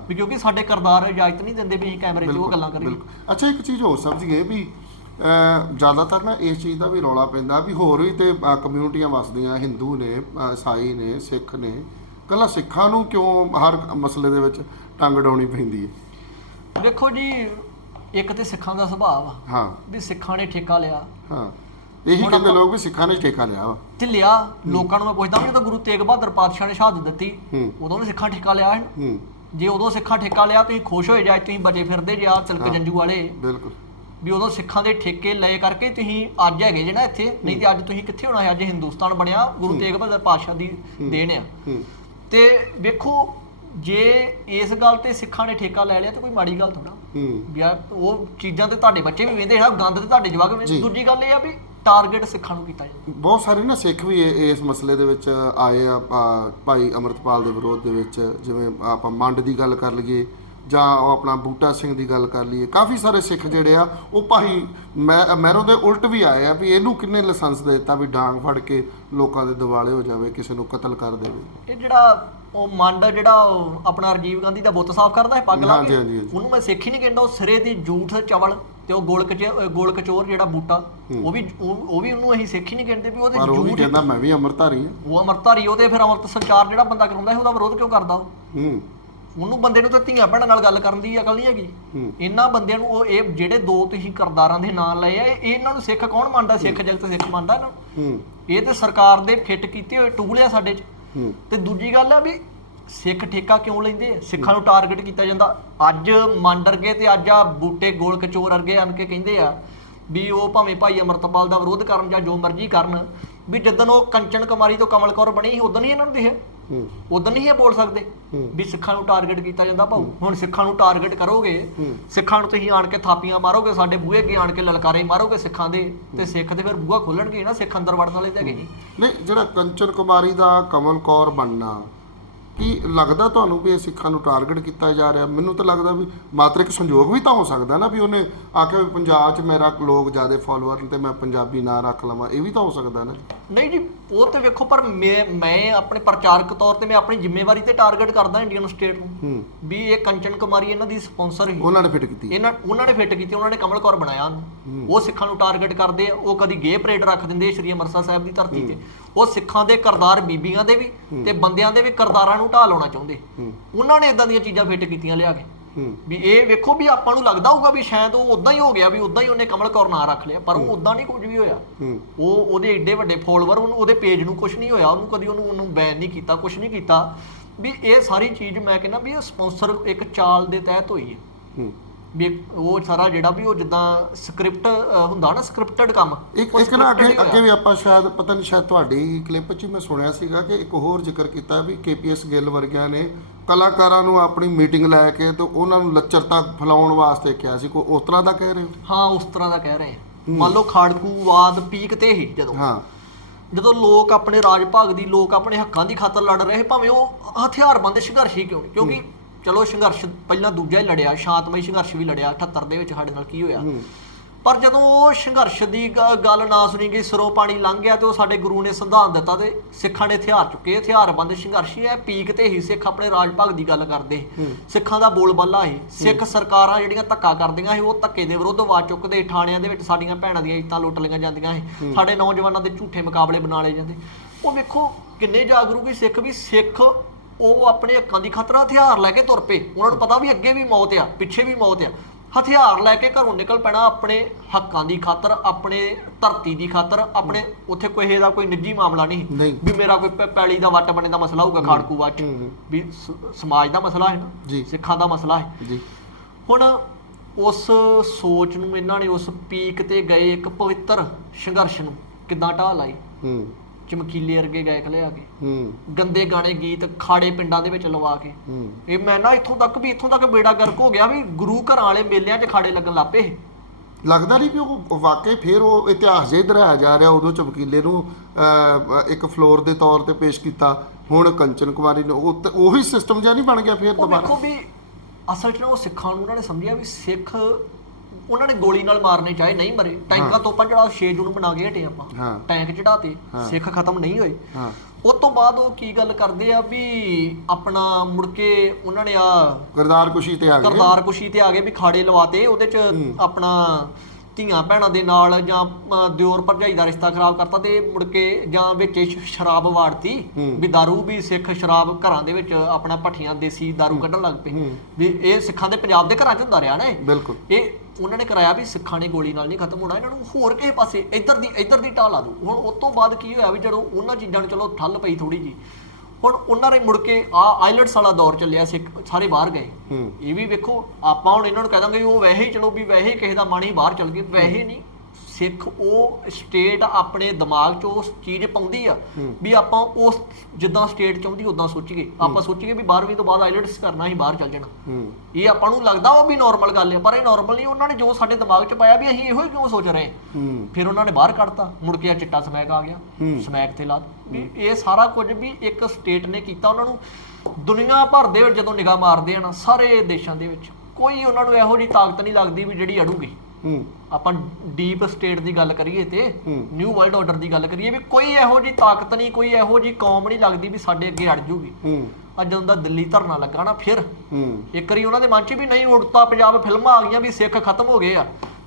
ਵੀ ਕਿਉਂਕਿ ਸਾਡੇ ਕਰਦਾਰ ਇਜਾਜ਼ਤ ਨਹੀਂ ਦਿੰਦੇ ਵੀ ਅਸੀਂ ਕੈਮਰੇ 'ਚ ਉਹ ਗੱਲਾਂ ਕਰੀਏ। ਅੱਛਾ ਇੱਕ ਚੀਜ਼ ਹੋਰ ਸਮਝ ਗਏ ਵੀ ਜ਼ਿਆਦਾਤਰ ਨਾ ਇਸ ਚੀਜ਼ ਦਾ ਵੀ ਰੌਲਾ ਪੈਂਦਾ ਵੀ ਹੋਰ ਵੀ ਤੇ ਕਮਿਊਨਿਟੀਆਂ ਵਸਦੀਆਂ ਹਿੰਦੂ ਨੇ ਈਸਾਈ ਨੇ ਸਿੱਖ ਨੇ ਕੱਲਾ ਸਿੱਖਾਂ ਨੂੰ ਕਿਉਂ ਹਰ ਮਸਲੇ ਦੇ ਵਿੱਚ ਟੰਗ ਡਾਉਣੀ ਪੈਂਦੀ ਹੈ? ਵੇਖੋ ਜੀ ਇੱਕ ਤੇ ਸਿੱਖਾਂ ਦਾ ਸੁਭਾਅ ਆ। ਹਾਂ। ਵੀ ਸਿੱਖਾਂ ਨੇ ਠੇਕਾ ਲਿਆ। ਹਾਂ। ਇਹੀ ਕਹਿੰਦੇ ਲੋਕ ਵੀ ਸਿੱਖਾਂ ਨੇ ਠੇਕਾ ਲਿਆ ਵਾ। ਤੇ ਲਿਆ। ਲੋਕਾਂ ਨੂੰ ਮੈਂ ਪੁੱਛਦਾ ਵੀ ਜਦੋਂ ਗੁਰੂ ਤੇਗ ਬਹਾਦਰ ਪਾਤਸ਼ਾਹ ਨੇ ਸ਼ਹਾਦਤ ਦਿੱਤੀ ਉਦੋਂ ਵੀ ਸਿੱਖਾਂ ਠੇਕਾ ਲਿਆ। ਹੂੰ। ਜੇ ਉਦੋਂ ਸਿੱਖਾਂ ਠੇਕਾ ਲਿਆ ਤੁਸੀਂ ਖੁਸ਼ ਹੋਏ ਜਾਂ ਤੁਸੀਂ ਬਚੇ ਫਿਰਦੇ ਜਾਂ ਤਿਲਕ ਹਾਂ। ਜੰਜੂ ਵਾਲੇ। ਬਿਲਕੁਲ। ਵੀ ਉਦੋਂ ਸਿੱਖਾਂ ਦੇ ਠੇਕੇ ਲਏ ਕਰਕੇ ਤੁਸੀਂ ਅੱਜ ਹੈਗੇ ਜੇ ਨਾ ਇੱਥੇ ਨਹੀਂ ਤੇ ਅੱਜ ਤੁਸੀਂ ਕਿੱਥੇ ਹੋਣਾ ਸੀ ਅੱਜ ਹਿੰਦੁਸਤਾਨ ਬਣਿਆ ਗੁਰੂ ਤੇਗ ਬਹਾਦਰ ਪਾਤਸ਼ਾਹ ਦੀ ਦੇਣ ਆ। ਹੂੰ। ਤੇ ਵੇਖੋ ਜੇ ਇਸ ਗੱਲ ਤੇ ਸਿੱਖਾਂ ਨੇ ਠੇਕਾ ਲੈ ਲਿਆ ਤਾਂ ਕੋਈ ਮਾੜੀ ਗੱਲ ਥੋੜਾ ਹੂੰ। ਵੀ ਆ ਉਹ ਚੀਜ਼ਾਂ ਤੇ ਤੁਹਾਡੇ ਬੱਚੇ ਵੀ ਵੇਂਦੇ ਆ ਗੰਦ ਤੇ ਤੁਹਾਡੇ ਜਵਾਕ ਵੀ ਜੀ। ਦੂਜੀ ਗੱਲ ਇਹ ਆ ਵੀ ਟਾਰਗੇਟ ਸਿੱਖਾਂ ਨੂੰ ਕੀਤਾ ਜਾਂਦਾ ਬਹੁਤ ਸਾਰੇ ਨਾ ਸਿੱਖ ਵੀ ਇਸ ਮਸਲੇ ਦੇ ਵਿੱਚ ਆਏ ਆ, ਭਾਈ ਅਮਰਤਪਾਲ ਦੇ ਵਿਰੋਧ ਦੇ ਵਿੱਚ ਜਿਵੇਂ ਆਪਾਂ ਮੰਡ ਦੀ ਗੱਲ ਕਰ ਲਈਏ ਜਾਂ ਉਹ ਆਪਣਾ ਬੂਟਾ ਸਿੰਘ ਦੀ ਗੱਲ ਕਰ ਲਈਏ ਕਾਫੀ ਸਾਰੇ ਸਿੱਖ ਜਿਹੜੇ ਆ ਉਹ ਭਾਈ ਮੈਂ ਮੈਰੋ ਦੇ ਉਲਟ ਵੀ ਆਏ ਆ ਵੀ ਇਹਨੂੰ ਕਿੰਨੇ ਲਾਇਸੈਂਸ ਦੇ ਦਿੱਤਾ ਵੀ ਡਾਂਗ ਫੜ ਕੇ ਲੋਕਾਂ ਦੇ ਦਿਵਾਲੇ ਹੋ ਜਾਵੇ ਕਿਸੇ ਨੂੰ ਕਤਲ ਕਰ ਦੇਵੇ। ਇਹ ਜਿਹੜਾ ਉਹ ਮੰਡ ਜਿਹੜਾ ਉਹ ਆਪਣਾ ਰਾਜੀਵ ਗਾਂਧੀ ਦਾ ਬੁੱਤ ਸਾਫ਼ ਕਰਦਾ ਹੈ ਪੱਗ ਲਾ ਹਾਂਜੀ, ਕੇ? ਹਾਂਜੀ, ਹਾਂਜੀ। ਉਹਨੂੰ ਮੈਂ ਸਿੱਖ ਹੀ ਨਹੀਂ ਕਹਿੰਦਾ ਉਹ ਸਿਰੇ ਦੀ ਜੂਠ ਚਵਲ ਤੇ ਉਹ ਗੋਲ ਕਚ ਗੋਲ ਕਚੋਰ ਜਿਹੜਾ ਬੂਟਾ ਉਹ ਵੀ ਉਹ ਉਹ ਵੀ ਉਹਨੂੰ ਅਸੀਂ ਸਿੱਖ ਹੀ ਨਹੀਂ ਕਹਿੰਦੇ ਵੀ ਉਹਦੇ ਪਰ ਉਹ ਵੀ ਜੂਠ ਕਹਿੰਦਾ ਮੈਂ ਵੀ ਅੰਮ੍ਰਿਤਧਾਰੀ ਹਾਂ। ਉਹ ਅਮਰਤਾਰੀ ਉਹਦੇ ਫਿਰ ਅਮਰਤ ਸੰਚਾਰ ਜਿਹੜਾ ਬੰਦਾ ਕਰਾਉਂਦਾ ਹੈ ਉਹਦਾ ਵਿਰੋਧ ਕਿਉਂ ਕਰਦਾ ਉਹ? ਹੂੰ। ਉਹਨੂੰ ਬੰਦੇ ਨੂੰ ਤਾਂ ਧੀਆਂ ਭੈਣਾਂ ਨਾਲ ਗੱਲ ਕਰਨ ਦੀ ਅਕਲ ਨਹੀਂ ਹੈਗੀ। ਹੂੰ। ਇਹਨਾਂ ਬੰਦਿਆਂ ਨੂੰ ਉਹ ਇਹ ਜਿਹੜੇ ਦੋ ਤੁਸੀਂ ਕਰਦਾਰਾਂ ਦੇ ਨਾਂ ਲਏ ਆ ਇਹ ਇਹਨਾਂ ਨੂੰ ਸਿੱਖ ਕੌਣ ਮੰਨਦਾ? ਸਿੱਖ ਜਗਤ ਸਿੱਖ ਮੰਨਦਾ ਇਹਨਾਂ ਨੂੰ। ਹੂੰ। ਇਹ ਤੇ ਸਰਕਾਰ ਦੇ ਫਿੱਟ ਕੀਤੇ ਹੋਏ ਟੂਲੇ ਆ ਸਾਡੇ 'ਚ। ਹੂੰ। ਤੇ ਦੂਜੀ ਗੱਲ ਆ ਵੀ ਸਿੱਖ ਠੇਕਾ ਕਿਉਂ ਲੈਂਦੇ ਆ? ਸਿੱਖਾਂ ਨੂੰ ਟਾਰਗੇਟ ਕੀਤਾ ਜਾਂਦਾ। ਅੱਜ ਮੰਡਰ ਕੇ ਤੇ ਅੱਜ ਆ ਬੂਟੇ ਗੋਲ ਕਚੋਰ ਵਰਗੇ ਆਣ ਕੇ ਕਹਿੰਦੇ ਆ ਵੀ ਉਹ ਭਾਵੇਂ ਭਾਈ ਅਮਰਤਪਾਲ ਦਾ ਵਿਰੋਧ ਕਰਨ ਜਾਂ ਜੋ ਮਰਜ਼ੀ ਕਰਨ ਵੀ ਜਦੋਂ ਉਹ ਕੰਚਨ ਕੁਮਾਰੀ ਤੋਂ ਕਮਲ ਕੌਰ ਬਣੀ ਸੀ ਉਦੋਂ ਨਹੀਂ ਇਹਨਾਂ ਨੂੰ ਦਿਖਿਆ ਹੂੰ ਉਦੋਂ ਨਹੀਂ ਇਹ ਬੋਲ ਸਕਦੇ। ਵੀ ਸਿੱਖਾਂ ਨੂੰ ਟਾਰਗੇਟ ਕੀਤਾ ਜਾਂਦਾ ਭਾਊ। ਹੁਣ ਸਿੱਖਾਂ ਨੂੰ ਟਾਰਗੇਟ ਕਰੋਗੇ। ਸਿੱਖਾਂ ਨੂੰ ਤੁਸੀਂ ਆਣ ਕੇ ਥਾਪੀਆਂ ਮਾਰੋਗੇ ਸਾਡੇ ਬੂਹੇ ਅੱਗੇ ਆਣ ਕੇ ਲਲਕਾਰੇ ਮਾਰੋਗੇ ਸਿੱਖਾਂ ਦੇ ਤੇ ਸਿੱਖ ਤੇ ਫਿਰ ਬੂਹਾ ਖੋਲਣਗੇ ਨਾ ਸਿੱਖ ਅੰਦਰ ਵੜਨ ਵਾਲੇ ਤਾਂ ਹੈਗੇ ਨਹੀਂ ਨਹੀਂ ਜਿਹੜਾ ਕੰਚਨ ਕੁਮਾਰੀ ਦਾ ਕਮਲ ਕੌਰ ਬਣਨਾ ਕੀ ਲੱਗਦਾ ਤੁਹਾਨੂੰ ਵੀ ਇਹ ਸਿੱਖਾਂ ਨੂੰ ਟਾਰਗੇਟ ਕੀਤਾ ਜਾ ਰਿਹਾ? ਮੈਨੂੰ ਤਾਂ ਲੱਗਦਾ ਵੀ ਮਾਤਰ ਇੱਕ ਸੰਯੋਗ ਵੀ ਤਾਂ ਹੋ ਸਕਦਾ ਨਾ ਵੀ ਉਹਨੇ ਆਖਿਆ ਵੀ ਪੰਜਾਬ 'ਚ ਮੇਰਾ ਲੋਕ ਜ਼ਿਆਦਾ ਫਾਲੋਅਰ ਨੇ ਤੇ ਮੈਂ ਪੰਜਾਬੀ ਨਾਂ ਰੱਖ ਲਵਾਂ। ਇਹ ਵੀ ਤਾਂ ਹੋ ਸਕਦਾ ਨਾ ਨਹੀਂ ਜੀ ਉਹ ਤੇ ਵੇਖੋ ਪਰ ਮੈਂ ਮੈਂ ਆਪਣੇ ਪ੍ਰਚਾਰਕ ਤੌਰ ਤੇ ਮੈਂ ਆਪਣੀ ਜ਼ਿੰਮੇਵਾਰੀ ਤੇ ਟਾਰਗੇਟ ਕਰਦਾ ਇੰਡੀਅਨ ਸਟੇਟ ਨੂੰ ਵੀ ਇਹ ਕੰਚਨ ਕੁਮਾਰੀ ਇਹਨਾਂ ਦੀ ਸਪਾਂਸਰ ਹੀ ਉਹਨਾਂ ਨੇ ਫਿੱਟ ਕੀਤੀ। ਇਹਨਾਂ ਉਹਨਾਂ ਨੇ ਫਿੱਟ ਕੀਤੀ ਉਹਨਾਂ ਨੇ ਕਮਲ ਕੌਰ ਬਣਾਇਆ ਉਹ ਸਿੱਖਾਂ ਨੂੰ ਟਾਰਗੇਟ ਕਰਦੇ ਆ ਉਹ ਕਦੀ ਗੇ ਪਰੇਡ ਰੱਖ ਦਿੰਦੇ ਸ਼੍ਰੀ ਅੰਮ੍ਰਿਤਸਰ ਸਾਹਿਬ ਦੀ ਧਰਤੀ ਤੇ। ਉਹ ਸਿੱਖਾਂ ਦੇ ਕਰਦਾਰ ਬੀਬੀਆਂ ਦੇ ਵੀ ਤੇ ਬੰਦਿਆਂ ਦੇ ਵੀ ਕਰਦਾਰਾਂ ਨੂੰ ਢਾਹ ਲਾਉਣਾ ਚਾਹੁੰਦੇ। ਉਹਨਾਂ ਨੇ ਇਦਾਂ ਦੀਆਂ ਚੀਜ਼ਾਂ ਫਿੱਟ ਕੀਤੀਆਂ ਲਿਆ ਕੇ। ਵੀ ਇਹ ਵੇਖੋ ਵੀ ਆਪਾਂ ਨੂੰ ਲੱਗਦਾ ਹੋਊਗਾ ਵੀ ਸ਼ਾਇਦ ਉਹ ਉਦਾਂ ਹੀ ਹੋ ਗਿਆ ਵੀ ਉਦਾਂ ਹੀ ਉਹਨੇ ਕਮਲ ਕੌਰ ਨਾਂ ਰੱਖ ਲਿਆ ਪਰ ਉਹ ਉਦਾਂ ਨਹੀਂ ਕੁਝ ਵੀ ਹੋਇਆ। ਉਹ ਉਹਦੇ ਏਡੇ ਵੱਡੇ ਫੋਲੋਵਰ ਉਹਨੂੰ ਉਹਦੇ ਪੇਜ ਨੂੰ ਕੁਝ ਨਹੀਂ ਹੋਇਆ ਉਹਨੂੰ ਕਦੀ ਉਹਨੂੰ ਉਹਨੂੰ ਬੈਨ ਨਹੀਂ ਕੀਤਾ ਕੁਝ ਨਹੀਂ ਕੀਤਾ। ਵੀ ਇਹ ਸਾਰੀ ਚੀਜ਼ ਮੈਂ ਕਹਿੰਦਾ ਵੀ ਇਹ ਸਪਾਂਸਰ ਇੱਕ ਚਾਲ ਦੇ ਤਹਿਤ ਹੋਈ ਹੂੰ। ਵੀ ਉਹ ਸਾਰਾ ਜਿਹੜਾ ਵੀ ਉਹ ਜਿੱਦਾਂ ਸਕ੍ਰਿਪਟ ਹੁੰਦਾ ਨਾ ਸਕ੍ਰਿਪਟਡ ਕੰਮ ਇੱਕ ਇੱਕ ਨਾ ਅੱਗੇ ਵੀ ਆਪਾਂ ਸ਼ਾਇਦ ਪਤਾ ਨਹੀਂ ਸ਼ਾਇਦ ਤੁਹਾਡੀ ਕਲਿੱਪ 'ਚ ਮੈਂ ਸੁਣਿਆ ਸੀਗਾ ਕਿ ਇੱਕ ਹੋਰ ਜ਼ਿਕਰ ਕੀਤਾ ਵੀ ਕੇਪੀਐਸ ਗਿੱਲ ਵਰਗਿਆਂ ਨੇ ਕਲਾਕਾਰਾਂ ਨੂੰ ਆਪਣੀ ਮੀਟਿੰਗ ਲੈ ਕੇ ਤੇ ਉਹਨਾਂ ਨੂੰ ਲੱਚਰਤਾ ਫੈਲਾਉਣ ਵਾਸਤੇ ਕਿਹਾ ਸੀ। ਕੋਈ ਉਸ ਤਰ੍ਹਾਂ ਦਾ ਕਹਿ ਰਹੇ ਹੋ? ਹਾਂ ਉਸ ਤਰ੍ਹਾਂ ਦਾ ਕਹਿ ਰਹੇ ਮੰਨ ਲਓ ਖਾੜਕੂਵਾਦ ਪੀਕ ਤੇ ਹੀ ਜਦੋਂ। ਹਾਂ। ਜਦੋਂ ਲੋਕ ਆਪਣੇ ਰਾਜ ਭਾਗ ਦੀ ਲੋਕ ਆਪਣੇ ਹੱਕਾਂ ਦੀ ਖਾਤਰ ਲੜ ਰਹੇ ਭਾਵੇਂ ਉਹ ਹਥਿਆਰਬੰਦ ਸੰਘਰਸ਼ ਹੀ ਕਿਉਂ? ਕਿਉਂਕਿ ਚਲੋ ਸੰਘਰਸ਼ ਪਹਿਲਾਂ ਦੂਜਾ ਹੀ ਲੜਿਆ ਸ਼ਾਂਤਮਈ ਸੰਘਰਸ਼ ਵੀ ਲੜਿਆ 78 ਦੇ ਵਿੱਚ ਸਾਡੇ ਨਾਲ ਕੀ ਹੋਇਆ? ਪਰ ਜਦੋਂ ਉਹ ਸੰਘਰਸ਼ ਦੀ ਗੱਲ ਨਾ ਸੁਣੀ ਗਈ ਸਰੋਂ ਪਾਣੀ ਲੰਘ ਗਿਆ ਤੇ ਉਹ ਸਾਡੇ ਗੁਰੂ ਨੇ ਸੰਵਿਧਾਨ ਦਿੱਤਾ ਤੇ ਸਿੱਖਾਂ ਨੇ ਹਥਿਆਰ ਚੁੱਕੇ। ਹਥਿਆਰਬੰਦ ਸੰਘਰਸ਼ ਹੀ ਹੈ ਪੀਕ ਤੇ ਹੀ ਸਿੱਖ ਆਪਣੇ ਰਾਜ ਭਾਗ ਦੀ ਗੱਲ ਕਰਦੇ। ਸਿੱਖਾਂ ਦਾ ਬੋਲ ਬੱਲਾ ਸੀ ਸਿੱਖ ਸਰਕਾਰਾਂ ਜਿਹੜੀਆਂ ਧੱਕਾ ਕਰਦੀਆਂ ਸੀ ਉਹ ਧੱਕੇ ਦੇ ਵਿਰੁੱਧ ਆਵਾਜ਼ ਚੁੱਕਦੇ ਥਾਣਿਆਂ ਦੇ ਵਿੱਚ ਸਾਡੀਆਂ ਭੈਣਾਂ ਦੀਆਂ ਇੱਟਾਂ ਲੁੱਟ ਲਈਆਂ ਜਾਂਦੀਆਂ ਸੀ। ਸਾਡੇ ਨੌਜਵਾਨਾਂ ਦੇ ਝੂਠੇ ਮੁਕਾਬਲੇ ਬਣਾ ਲਏ ਜਾਂਦੇ। ਉਹ ਵੇਖੋ ਕਿੰਨੇ ਜਾਗਰੂਕ ਸਿੱਖ ਵੀ ਸਿੱਖ ਉਹ ਆਪਣੇ ਹੱਕਾਂ ਦੀ ਖਾਤਰ ਹਥਿਆਰ ਲੈ ਕੇ ਤੁਰ ਪਏ। ਉਹਨਾਂ ਨੂੰ ਪਤਾ ਵੀ ਅੱਗੇ ਵੀ ਮੌਤ ਆ ਪਿੱਛੇ ਵੀ ਮੌਤ ਆ। ਹਥਿਆਰ ਲੈ ਕੇ ਘਰੋਂ ਨਿਕਲ ਪੈਣਾ ਆਪਣੇ ਹੱਕਾਂ ਦੀ ਖਾਤਰ ਆਪਣੇ ਧਰਤੀ ਦੀ ਖਾਤਰ ਆਪਣੇ ਉੱਥੇ ਕੋਈ ਇਹਦਾ ਕੋਈ ਨਿੱਜੀ ਮਾਮਲਾ ਨਹੀਂ। ਵੀ ਮੇਰਾ ਕੋਈ ਪੈਲੀ ਦਾ ਵੱਟ ਬਣੇ ਦਾ ਮਸਲਾ ਹੋਊਗਾ ਖਾੜਕੂ ਵੱਟ। ਵੀ ਸਮਾਜ ਦਾ ਮਸਲਾ ਹੈ ਨਾ। ਸਿੱਖਾਂ ਦਾ ਮਸਲਾ ਹੈ। ਜੀ। ਹੁਣ ਉਸ ਸੋਚ ਨੂੰ ਇਹਨਾਂ ਨੇ ਉਸ ਪੀਕ ਤੇ ਗਏ ਇੱਕ ਪਵਿੱਤਰ ਸੰਘਰਸ਼ ਨੂੰ ਕਿਦਾਂ ਢਾਹ ਲਾਈ? ਹੂੰ। ਚਮਕੀਲੇ ਵਰਗੇ ਗਾਇਕ ਲਿਆ ਕੇ। ਹੂੰ। ਗੰਦੇ ਗਾਣੇ ਗੀਤ ਖਾੜੇ ਪਿੰਡਾਂ ਦੇ ਵਿੱਚ ਲਵਾ ਕੇ। ਹੂੰ। ਇਹ ਮੈਂ ਨਾ ਇੱਥੋਂ ਤੱਕ ਵੀ ਇੱਥੋਂ ਤੱਕ ਬੇੜਾ ਗਰਕ ਹੋ ਗਿਆ ਵੀ ਗੁਰੂ ਘਰਾਂ ਵਾਲੇ ਮੇਲਿਆਂ 'ਚ ਖਾੜੇ ਲੱਗਣ ਲੱਪੇ ਲੱਗਦਾ ਨਹੀਂ ਵੀ ਉਹ ਵਾਕਈ ਫਿਰ ਉਹ ਇਤਿਹਾਸ ਜੇ ਦਰਾਇਆ ਜਾ ਰਿਹਾ ਉਦੋਂ ਚਮਕੀਲੇ ਨੂੰ ਇੱਕ ਫਲੋਰ ਦੇ ਤੌਰ ਤੇ ਪੇਸ਼ ਕੀਤਾ। ਹੁਣ ਕੰਚਨ ਕੁਮਾਰੀ ਨੂੰ ਉਹ ਉਹੀ ਸਿਸਟਮ ਜਿਹਾ ਨਹੀਂ ਬਣ ਗਿਆ ਫਿਰ ਦੁਬਾਰਾ? ਵੇਖੋ ਵੀ ਅਸਲ 'ਚ ਉਹ ਸਿੱਖਾਂ ਨੂੰ ਉਹਨਾਂ ਨੇ ਸਮਝਿਆ ਵੀ ਸਿੱਖ ਉਹਨਾਂ ਨੇ ਗੋਲੀ ਨਾਲ ਮਾਰਨੇ ਚਾਹੇ ਨਹੀਂ ਮਰੇ ਟੈਂਕਾਂ ਤੋਪਾਂ ਜਿਹੜਾ 6 ਜੂਨ ਬਣਾ ਕੇ ਹਟੇ ਆਪਾਂ ਹਾਂ। ਟੈਂਕ ਚੜਾਤੇ ਸਿੱਖ ਖਤਮ ਨਹੀਂ ਹੋਏ ਹਾਂ ਉਸ ਤੋਂ ਬਾਅਦ ਉਹ ਕੀ ਗੱਲ ਕਰਦੇ ਆ ਵੀ ਆਪਣਾ ਮੁੜ ਕੇ ਉਹਨਾਂ ਨੇ ਆ ਕਰਦਾਰ ਕੁਸ਼ੀ ਤੇ ਆ ਗਏ ਕਰਤਾਰ ਕੁਸ਼ੀ ਤੇ ਆ ਗਏ ਵੀ ਖਾੜੇ ਲਵਾਤੇ ਉਹਦੇ ਚ ਆਪਣਾ ਧੀਆਂ ਭੈਣਾਂ ਦੇ ਨਾਲ ਜਾਂ ਅ, ਦਿਓਰ ਭਰਜਾਈ ਦਾ ਰਿਸ਼ਤਾ ਖਰਾਬ ਕਰਤਾ ਤੇ ਮੁੜ ਕੇ ਜਾਂ ਵਿੱਚ ਸ਼- ਸ਼ਰਾਬ ਵਾੜਤੀ ਵੀ दारू ਵੀ ਸਿੱਖ ਸ਼ਰਾਬ ਘਰਾਂ ਦੇ ਵਿੱਚ ਆਪਣਾ ਭੱਠੀਆਂ ਦੇਸੀ दारू ਕੱਢਣ ਲੱਗ ਪਏ ਵੀ ਇਹ ਸਿੱਖਾਂ ਦੇ ਪੰਜਾਬ ਦੇ ਘਰਾਂ 'ਚ ਹੁੰਦਾ ਰਿਹਾ ਨਾ ਇਹ ਬਿਲਕੁਲ ਇਹ ਉਹਨਾਂ ਨੇ ਕਰਾਇਆ ਵੀ ਸਿੱਖਾਂ ਨੇ ਗੋਲੀ ਨਾਲ ਨਹੀਂ ਖਤਮ ਹੋਣਾ ਇਹਨਾਂ ਨੂੰ ਹੋਰ ਕਿਸੇ ਪਾਸੇ ਇੱਧਰ ਦੀ ਇੱਧਰ ਦੀ ਢਾਲ ਲਾ ਦਿਓ। ਹੁਣ ਉਸ ਤੋਂ ਬਾਅਦ ਕੀ ਹੋਇਆ ਵੀ ਜਦੋਂ ਉਹਨਾਂ ਚੀਜ਼ਾਂ ਨੂੰ ਚਲੋ ਠੱਲ ਪਈ ਥੋੜੀ ਜੀ ਹੁਣ ਉਹਨਾਂ ਨੇ ਮੁੜ ਕੇ ਆ ਆਈਲੈਟਸ ਵਾਲਾ ਦੌਰ ਚੱਲਿਆ ਸਿੱਖ ਸਾਰੇ ਬਾਹਰ ਗਏ। ਇਹ ਵੀ ਵੇਖੋ ਆਪਾਂ ਹੁਣ ਇਹਨਾਂ ਨੂੰ ਕਹਿ ਦਾਂਗੇ ਉਹ ਵੈਸੇ ਹੀ ਚਲੋ ਵੀ ਵੈਸੇ ਹੀ ਕਿਸੇ ਦਾ ਮਨ ਹੀ ਬਾਹਰ ਚਲ ਗਿਆ ਵੈਸੇ ਨਹੀਂ। ਸਿੱਖ ਉਹ ਸਟੇਟ ਆਪਣੇ ਦਿਮਾਗ 'ਚ ਉਸ ਚੀਜ਼ ਪਾਉਂਦੀ ਆ ਵੀ ਆਪਾਂ ਉਸ ਜਿੱਦਾਂ ਸਟੇਟ ਚਾਹੁੰਦੀ ਉਦਾਂ ਸੋਚੀਏ। ਆਪਾਂ ਸੋਚੀਏ ਵੀ 12ਵੀਂ ਤੋਂ ਬਾਅਦ ਆਈਲੈਟਸ ਕਰਨਾ ਹੀ ਬਾਹਰ ਚੱਲ ਜਾਣਾ। ਇਹ ਆਪਾਂ ਨੂੰ ਲੱਗਦਾ ਉਹ ਵੀ ਨਾਰਮਲ ਗੱਲ ਹੈ ਪਰ ਇਹ ਨਾਰਮਲ ਨਹੀਂ ਉਹਨਾਂ ਨੇ ਜੋ ਸਾਡੇ ਦਿਮਾਗ 'ਚ ਪਾਇਆ ਵੀ ਅਸੀਂ ਇਹੋ ਹੀ ਕਿਉਂ ਸੋਚ ਰਹੇ ਫਿਰ ਉਹਨਾਂ ਨੇ ਬਾਹਰ ਕੱਢਤਾ ਮੁੜ ਕੇ ਆ ਚਿੱਟਾ ਸਮੈਕ ਆ ਗਿਆ ਸਮੈਕ ਤੇ ਲਾ। ਵੀ ਇਹ ਸਾਰਾ ਕੁਝ ਵੀ ਇੱਕ ਸਟੇਟ ਨੇ ਕੀਤਾ ਉਹਨਾਂ ਨੂੰ ਦੁਨੀਆ ਭਰ ਦੇ ਵਿੱਚ ਜਦੋਂ ਨਿਗਾਹ ਮਾਰਦੇ ਆ ਨਾ ਸਾਰੇ ਦੇਸ਼ਾਂ ਦੇ ਵਿੱਚ ਕੋਈ ਉਹਨਾਂ ਨੂੰ ਇਹੋ ਜੀ ਤਾਕਤ ਨਹੀਂ ਲੱਗਦੀ ਵੀ ਜਿਹੜੀ ਅੜੂਗੀ। ਹੂੰ। ਆਪਾਂ ਡੀਪ ਸਟੇਟ ਦੀ ਗੱਲ ਕਰੀਏ ਤੇ। ਨਿਊ ਵਰਲਡ ਆਰਡਰ ਦੀ ਗੱਲ ਕਰੀਏ ਵੀ ਕੋਈ ਇਹੋ ਜੀ ਤਾਕਤ ਨਹੀਂ ਕੋਈ ਇਹੋ ਜੀ ਕੌਮ ਨਹੀਂ ਲੱਗਦੀ ਵੀ ਸਾਡੇ ਅੱਗੇ ਅੜ ਜੂਗੀ। ਹੂੰ। ਅੱਜ ਜਦੋਂ ਦਾ ਦਿੱਲੀ ਧਰਨਾ ਲੱਗਾ ਨਾ ਫਿਰ ਹੂੰ। ਇੱਕ ਵਾਰੀ ਉਹਨਾਂ ਦੇ ਮਨ 'ਚ ਵੀ ਨਹੀਂ ਉੜਤਾ ਪੰਜਾਬ ਫਿਲਮਾਂ ਆ ਗਈਆਂ ਵੀ ਸਿੱਖ ਖਤਮ ਹੋ ਗਏ ਆ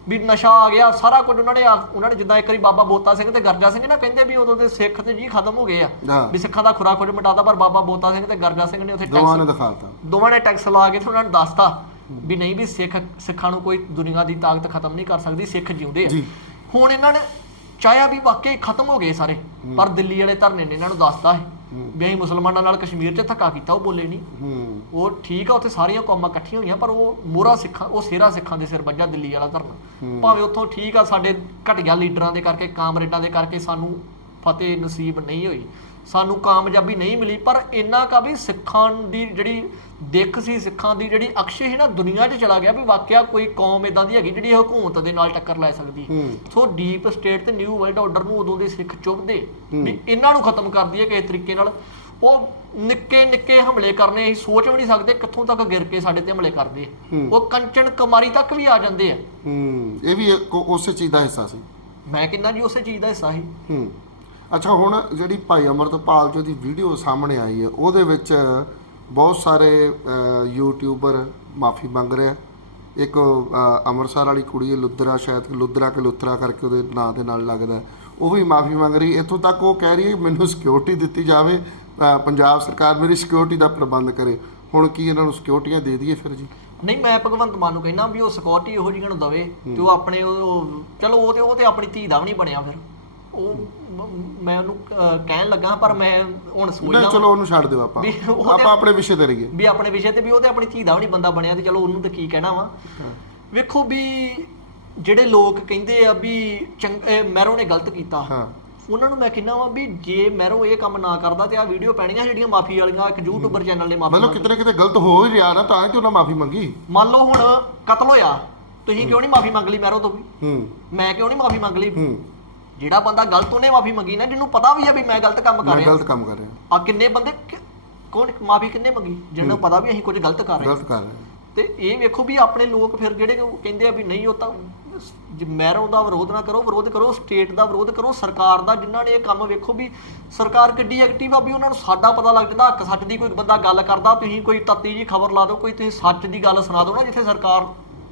ਵੀ ਨਸ਼ਾ ਆ ਗਿਆ ਸਾਰਾ ਕੁਝ ਉਹਨਾਂ ਨੇ ਉਹਨਾਂ ਨੇ ਜਿੱਦਾਂ ਇੱਕ ਵਾਰੀ ਬਾਬਾ ਬੋਤਾ ਸਿੰਘ ਤੇ ਗਰਜਾ ਸਿੰਘ ਨਾ ਕਹਿੰਦੇ ਵੀ ਉਦੋਂ ਦੇ ਸਿੱਖ ਤੇ ਜੀ ਖਤਮ ਹੋ ਗਏ ਆ ਵੀ ਸਿੱਖਾਂ ਦਾ ਖੁਰਾ ਖੁਜ ਮਿਟਾਦਾ ਪਰ ਬਾਬਾ ਬੋਤਾ ਸਿੰਘ ਤੇ ਗਰਜਾ ਸਿੰਘ ਨੇ ਉੱਥੇ ਦੋਵਾਂ ਟੈਕਸ ਨੇ ਦਿਖਾਤਾ। ਦੋਵਾਂ ਨੇ ਟੈਕਸ ਲਾ ਕੇ ਤੇ ਉਹਨਾਂ ਨੇ ਦੱਸਤਾ ਵੀ ਨਹੀਂ ਵੀ ਸਿੱਖ ਸਿੱਖਾਂ ਨੂੰ ਕੋਈ ਦੁਨੀਆ ਦੀ ਤਾਕਤ ਖਤਮ ਨਹੀਂ ਕਰ ਸਕਦੀ ਸਿੱਖ ਜਿਉਂਦੇ ਆ। ਹੁਣ ਇਹਨਾਂ ਨੇ ਚਾਹਿਆ ਵੀ ਵਾਕਈ ਖਤਮ ਹੋ ਗਏ ਸਾਰੇ ਪਰ ਦਿੱਲੀ ਵਾਲੇ ਧਰਨੇ ਨੇ ਇਹਨਾਂ ਨੂੰ ਦੱਸਤਾ ਹੈ। ਵੀ ਅਸੀਂ ਮੁਸਲਮਾਨਾਂ ਨਾਲ ਕਸ਼ਮੀਰ 'ਚ ਧੱਕਾ ਕੀਤਾ ਉਹ ਬੋਲੇ ਨਹੀਂ। ਉਹ ਠੀਕ ਆ ਉੱਥੇ ਸਾਰੀਆਂ ਕੌਮਾਂ ਇਕੱਠੀਆਂ ਹੋਈਆਂ ਪਰ ਉਹ ਮੋਹਰਾ ਸਿੱਖਾਂ ਉਹ ਸੇਰਾ ਸਿੱਖਾਂ ਦੇ ਸਿਰ ਵੱਜਾ ਦਿੱਲੀ ਵਾਲਾ ਧਰਨਾ। ਭਾਵੇਂ ਉੱਥੋਂ ਠੀਕ ਆ ਸਾਡੇ ਘਟੀਆ ਲੀਡਰਾਂ ਦੇ ਕਰਕੇ ਕਾਮਰੇਡਾਂ ਦੇ ਕਰਕੇ ਸਾਨੂੰ ਫਤਿਹ ਨਸੀਬ ਨਹੀਂ ਹੋਈ। ਸਾਨੂੰ ਕਾਮਯਾਬੀ ਨਹੀਂ ਮਿਲੀ ਪਰ ਇੰਨਾ ਕਾ ਵੀ ਸਿੱਖਾਂ ਦੀ ਜਿਹੜੀ ਦਿੱਖ ਸੀ ਸਿੱਖਾਂ ਦੀ ਜਿਹੜੀ ਅਕਸ਼ ਸੀ ਨਾ ਦੁਨੀਆ 'ਚ ਚਲਾ ਗਿਆ ਵੀ ਵਾਕਿਆ ਕੋਈ ਕੌਮ ਇਦਾਂ ਦੀ ਹੈਗੀ ਜਿਹੜੀ ਹਕੂਮਤ ਦੇ ਨਾਲ ਟੱਕਰ ਲੈ ਸਕਦੀ। ਹੂੰ। ਸੋ ਡੀਪ ਸਟੇਟ ਤੇ ਨਿਊ ਵਰਲਡ ਆਰਡਰ ਨੂੰ ਉਦੋਂ ਦੇ ਸਿੱਖ ਚੁੱਭਦੇ ਵੀ ਇਹਨਾਂ ਨੂੰ ਖਤਮ ਕਰ ਦਈਏ ਕਿਸੇ ਤਰੀਕੇ ਨਾਲ। ਉਹ ਨਿੱਕੇ ਨਿੱਕੇ ਹਮਲੇ ਕਰਨੇ ਅਸੀਂ ਸੋਚ ਵੀ ਨਹੀਂ ਸਕਦੇ ਕਿੱਥੋਂ ਤੱਕ ਗਿਰ ਕੇ ਸਾਡੇ ਤੇ ਹਮਲੇ ਕਰਦੇ। ਹੂੰ। ਉਹ ਕੰਚਨ ਕੁਮਾਰੀ ਤੱਕ ਵੀ ਆ ਜਾਂਦੇ ਆ। ਹੂੰ। ਇਹ ਵੀ ਉਸੇ ਚੀਜ਼ ਦਾ ਹਿੱਸਾ ਸੀ। ਮੈਂ ਕਿੰਨਾ ਜੀ ਉਸੇ ਚੀਜ਼ ਦਾ ਹਿੱਸਾ ਸੀ। ਹੂੰ। ਅੱਛਾ ਹੁਣ ਜਿਹੜੀ ਭਾਈ ਅਮਰਤਪਾਲ ਜੀ ਦੀ ਵੀਡੀਓ ਸਾਹਮਣੇ ਆਈ ਹੈ ਉਹਦੇ ਵਿੱਚ ਬਹੁਤ ਸਾਰੇ ਯੂਟਿਊਬਰ ਮਾਫੀ ਮੰਗ ਰਹੇ ਆ ਇੱਕ ਅੰਮ੍ਰਿਤਸਰ ਵਾਲੀ ਕੁੜੀ ਹੈ ਲੁੱਦਰਾ ਸ਼ਾਇਦ ਲੁੱਦਰਾ ਕਿ ਲੁੱਤਰਾ ਕਰਕੇ ਉਹਦੇ ਨਾਂ ਦੇ ਨਾਲ ਲੱਗਦਾ ਉਹ ਵੀ ਮਾਫੀ ਮੰਗ ਰਹੀ ਇੱਥੋਂ ਤੱਕ ਉਹ ਕਹਿ ਰਹੀ ਹੈ ਮੈਨੂੰ ਸਿਕਿਉਰਿਟੀ ਦਿੱਤੀ ਜਾਵੇ ਪੰਜਾਬ ਸਰਕਾਰ ਮੇਰੀ ਸਿਕਿਉਰਿਟੀ ਦਾ ਪ੍ਰਬੰਧ ਕਰੇ। ਹੁਣ ਕੀ ਇਹਨਾਂ ਨੂੰ ਸਿਕਿਉਰਿਟੀਆਂ ਦੇ ਦਈਏ ਫਿਰ ਜੀ? ਨਹੀਂ ਮੈਂ ਭਗਵੰਤ ਮਾਨ ਨੂੰ ਕਹਿੰਦਾ ਵੀ ਉਹ ਸਿਕਿਉਰਿਟੀ ਇਹੋ ਜਿਹੀਆਂ ਨੂੰ ਦਵੇ ਤੇ ਉਹ ਆਪਣੇ ਉਹ ਚਲੋ ਉਹ ਤੇ ਉਹ ਤੇ ਆਪਣੀ ਧੀ ਦਾ ਵੀ ਨਹੀਂ ਬਣਿਆ ਫਿਰ। ਉਹ ਮ- ਮੈਂ ਉਹਨੂੰ ਅਹ, ਕਹਿਣ ਲੱਗਾ ਪਰ ਮੈਂ ਹੁਣ ਨਹੀਂ ਸੋਚਦਾ ਚਲੋ ਉਹਨੂੰ ਛੱਡ ਦਿਓ ਆਪਾਂ। ਵੀ ਉਹ ਤੇ- ਆਪਾਂ ਆਪਣੇ ਵਿਸ਼ੇ ਤੇ ਰਹੀਏ। ਵੀ ਆਪਣੇ ਵਿਸ਼ੇ ਤੇ ਵੀ ਉਹ ਤੇ ਆਪਣੀ ਧੀ ਦਾ ਵੀ ਨਹੀਂ ਬੰਦਾ ਬਣਿਆ ਤੇ ਚਲੋ ਉਹਨੂੰ ਤੇ ਕੀ ਕਹਿਣਾ ਵਾ। ਵੇਖੋ ਵੀ ਜਿਹੜੇ ਲੋਕ ਕਹਿੰਦੇ ਆ ਵੀ ਚੰਗ ਇਹ ਮਹਿਰੋ ਨੇ ਗਲਤ ਕੀਤਾ। ਹਾਂ। ਉਹਨਾਂ ਨੂੰ ਮੈਂ ਕਹਿੰਦਾ ਵਾਂ ਵੀ ਜੇ ਮਹਿਰੋ ਇਹ ਕੰਮ ਨਾ ਕਰਦਾ ਤੇ ਆ ਵੀਡੀਓ ਪੈਣੀਆਂ ਜਿਹੜੀਆਂ ਮਾਫੀ ਵਾਲੀਆਂ ਇੱਕ ਯੂਟਿਊਬਰ ਚੈਨਲ ਨੇ ਮਾਫੀ ਮਤਲਬ ਕਿਤੇ ਨਾ ਕਿਤੇ ਗਲਤ ਹੋ ਹੀ ਰਿਹਾ ਨਾ ਤਾਂ ਕਿ ਉਹਨਾਂ ਮਾਫੀ ਮੰਗੀ। ਮੰਨ ਲਓ ਹੁਣ ਕਤਲ ਹੋਇਆ ਤੁਸੀਂ ਕਿਉਂ ਨਹੀਂ ਮਾਫੀ ਮੰਗ ਲਈ ਮਹਿਰੋ ਤੋਂ ਵੀ? ਹੂੰ। ਮੈਂ ਕਿਉਂ ਨਹੀਂ ਮਾਫੀ ਮੰਗ ਲਈ? ਹੂੰ। ਜਿਹੜਾ ਬੰਦਾ ਗਲਤ ਉਹਨੇ ਮਾਫੀ ਮੰਗੀ ਨਾ ਜਿਹਨੂੰ ਪਤਾ ਵੀ ਆ ਵੀ ਮੈਂ ਗਲਤ ਕੰਮ ਕਰ ਮੈਂ ਰਿਹਾ। ਗਲਤ ਕੰਮ ਕਰ ਰਿਹਾ। ਆ ਕਿੰਨੇ ਬੰਦੇ ਕਿ- ਕੌਣ ਮਾਫੀ ਕਿੰਨੇ ਮੰਗੀ? ਜਿਹਨੂੰ ਪਤਾ ਵੀ ਅਸੀਂ ਕੁਝ ਗਲਤ ਕਰ ਰਹੇ ਹਾਂ। ਗਲਤ ਕਰ ਰਿਹਾ ਤੇ ਇਹ ਵੇਖੋ ਵੀ ਆਪਣੇ ਲੋਕ ਫਿਰ ਜਿਹੜੇ ਉਹ ਕਹਿੰਦੇ ਆ ਵੀ ਨਹੀਂ ਉਹ ਤਾਂ ਮੈਰੋਂ ਦਾ ਵਿਰੋਧ ਨਾ ਕਰੋ ਵਿਰੋਧ ਕਰੋ ਸਟੇਟ ਦਾ ਵਿਰੋਧ ਕਰੋ ਸਰਕਾਰ ਦਾ ਜਿਨ੍ਹਾਂ ਨੇ ਇਹ ਕੰਮ ਵੇਖੋ ਵੀ ਸਰਕਾਰ ਕਿੱਡੀ ਐਕਟਿਵ ਆ ਵੀ ਉਹਨਾਂ ਨੂੰ ਸਾਡਾ ਪਤਾ ਲੱਗ ਜਾਂਦਾ ਹੱਕ ਸੱਚ ਦੀ ਕੋਈ ਬੰਦਾ ਗੱਲ ਕਰਦਾ ਤੁਸੀਂ ਕੋਈ ਤੱਤੀ ਜੀ ਖਬਰ ਲਾ ਦਿਓ ਕੋਈ ਤੁਸੀਂ ਸੱਚ ਦੀ ਗੱਲ ਸੁਣਾ ਦਿਓ ਨਾ ਜਿੱਥੇ ਸਰਕਾਰ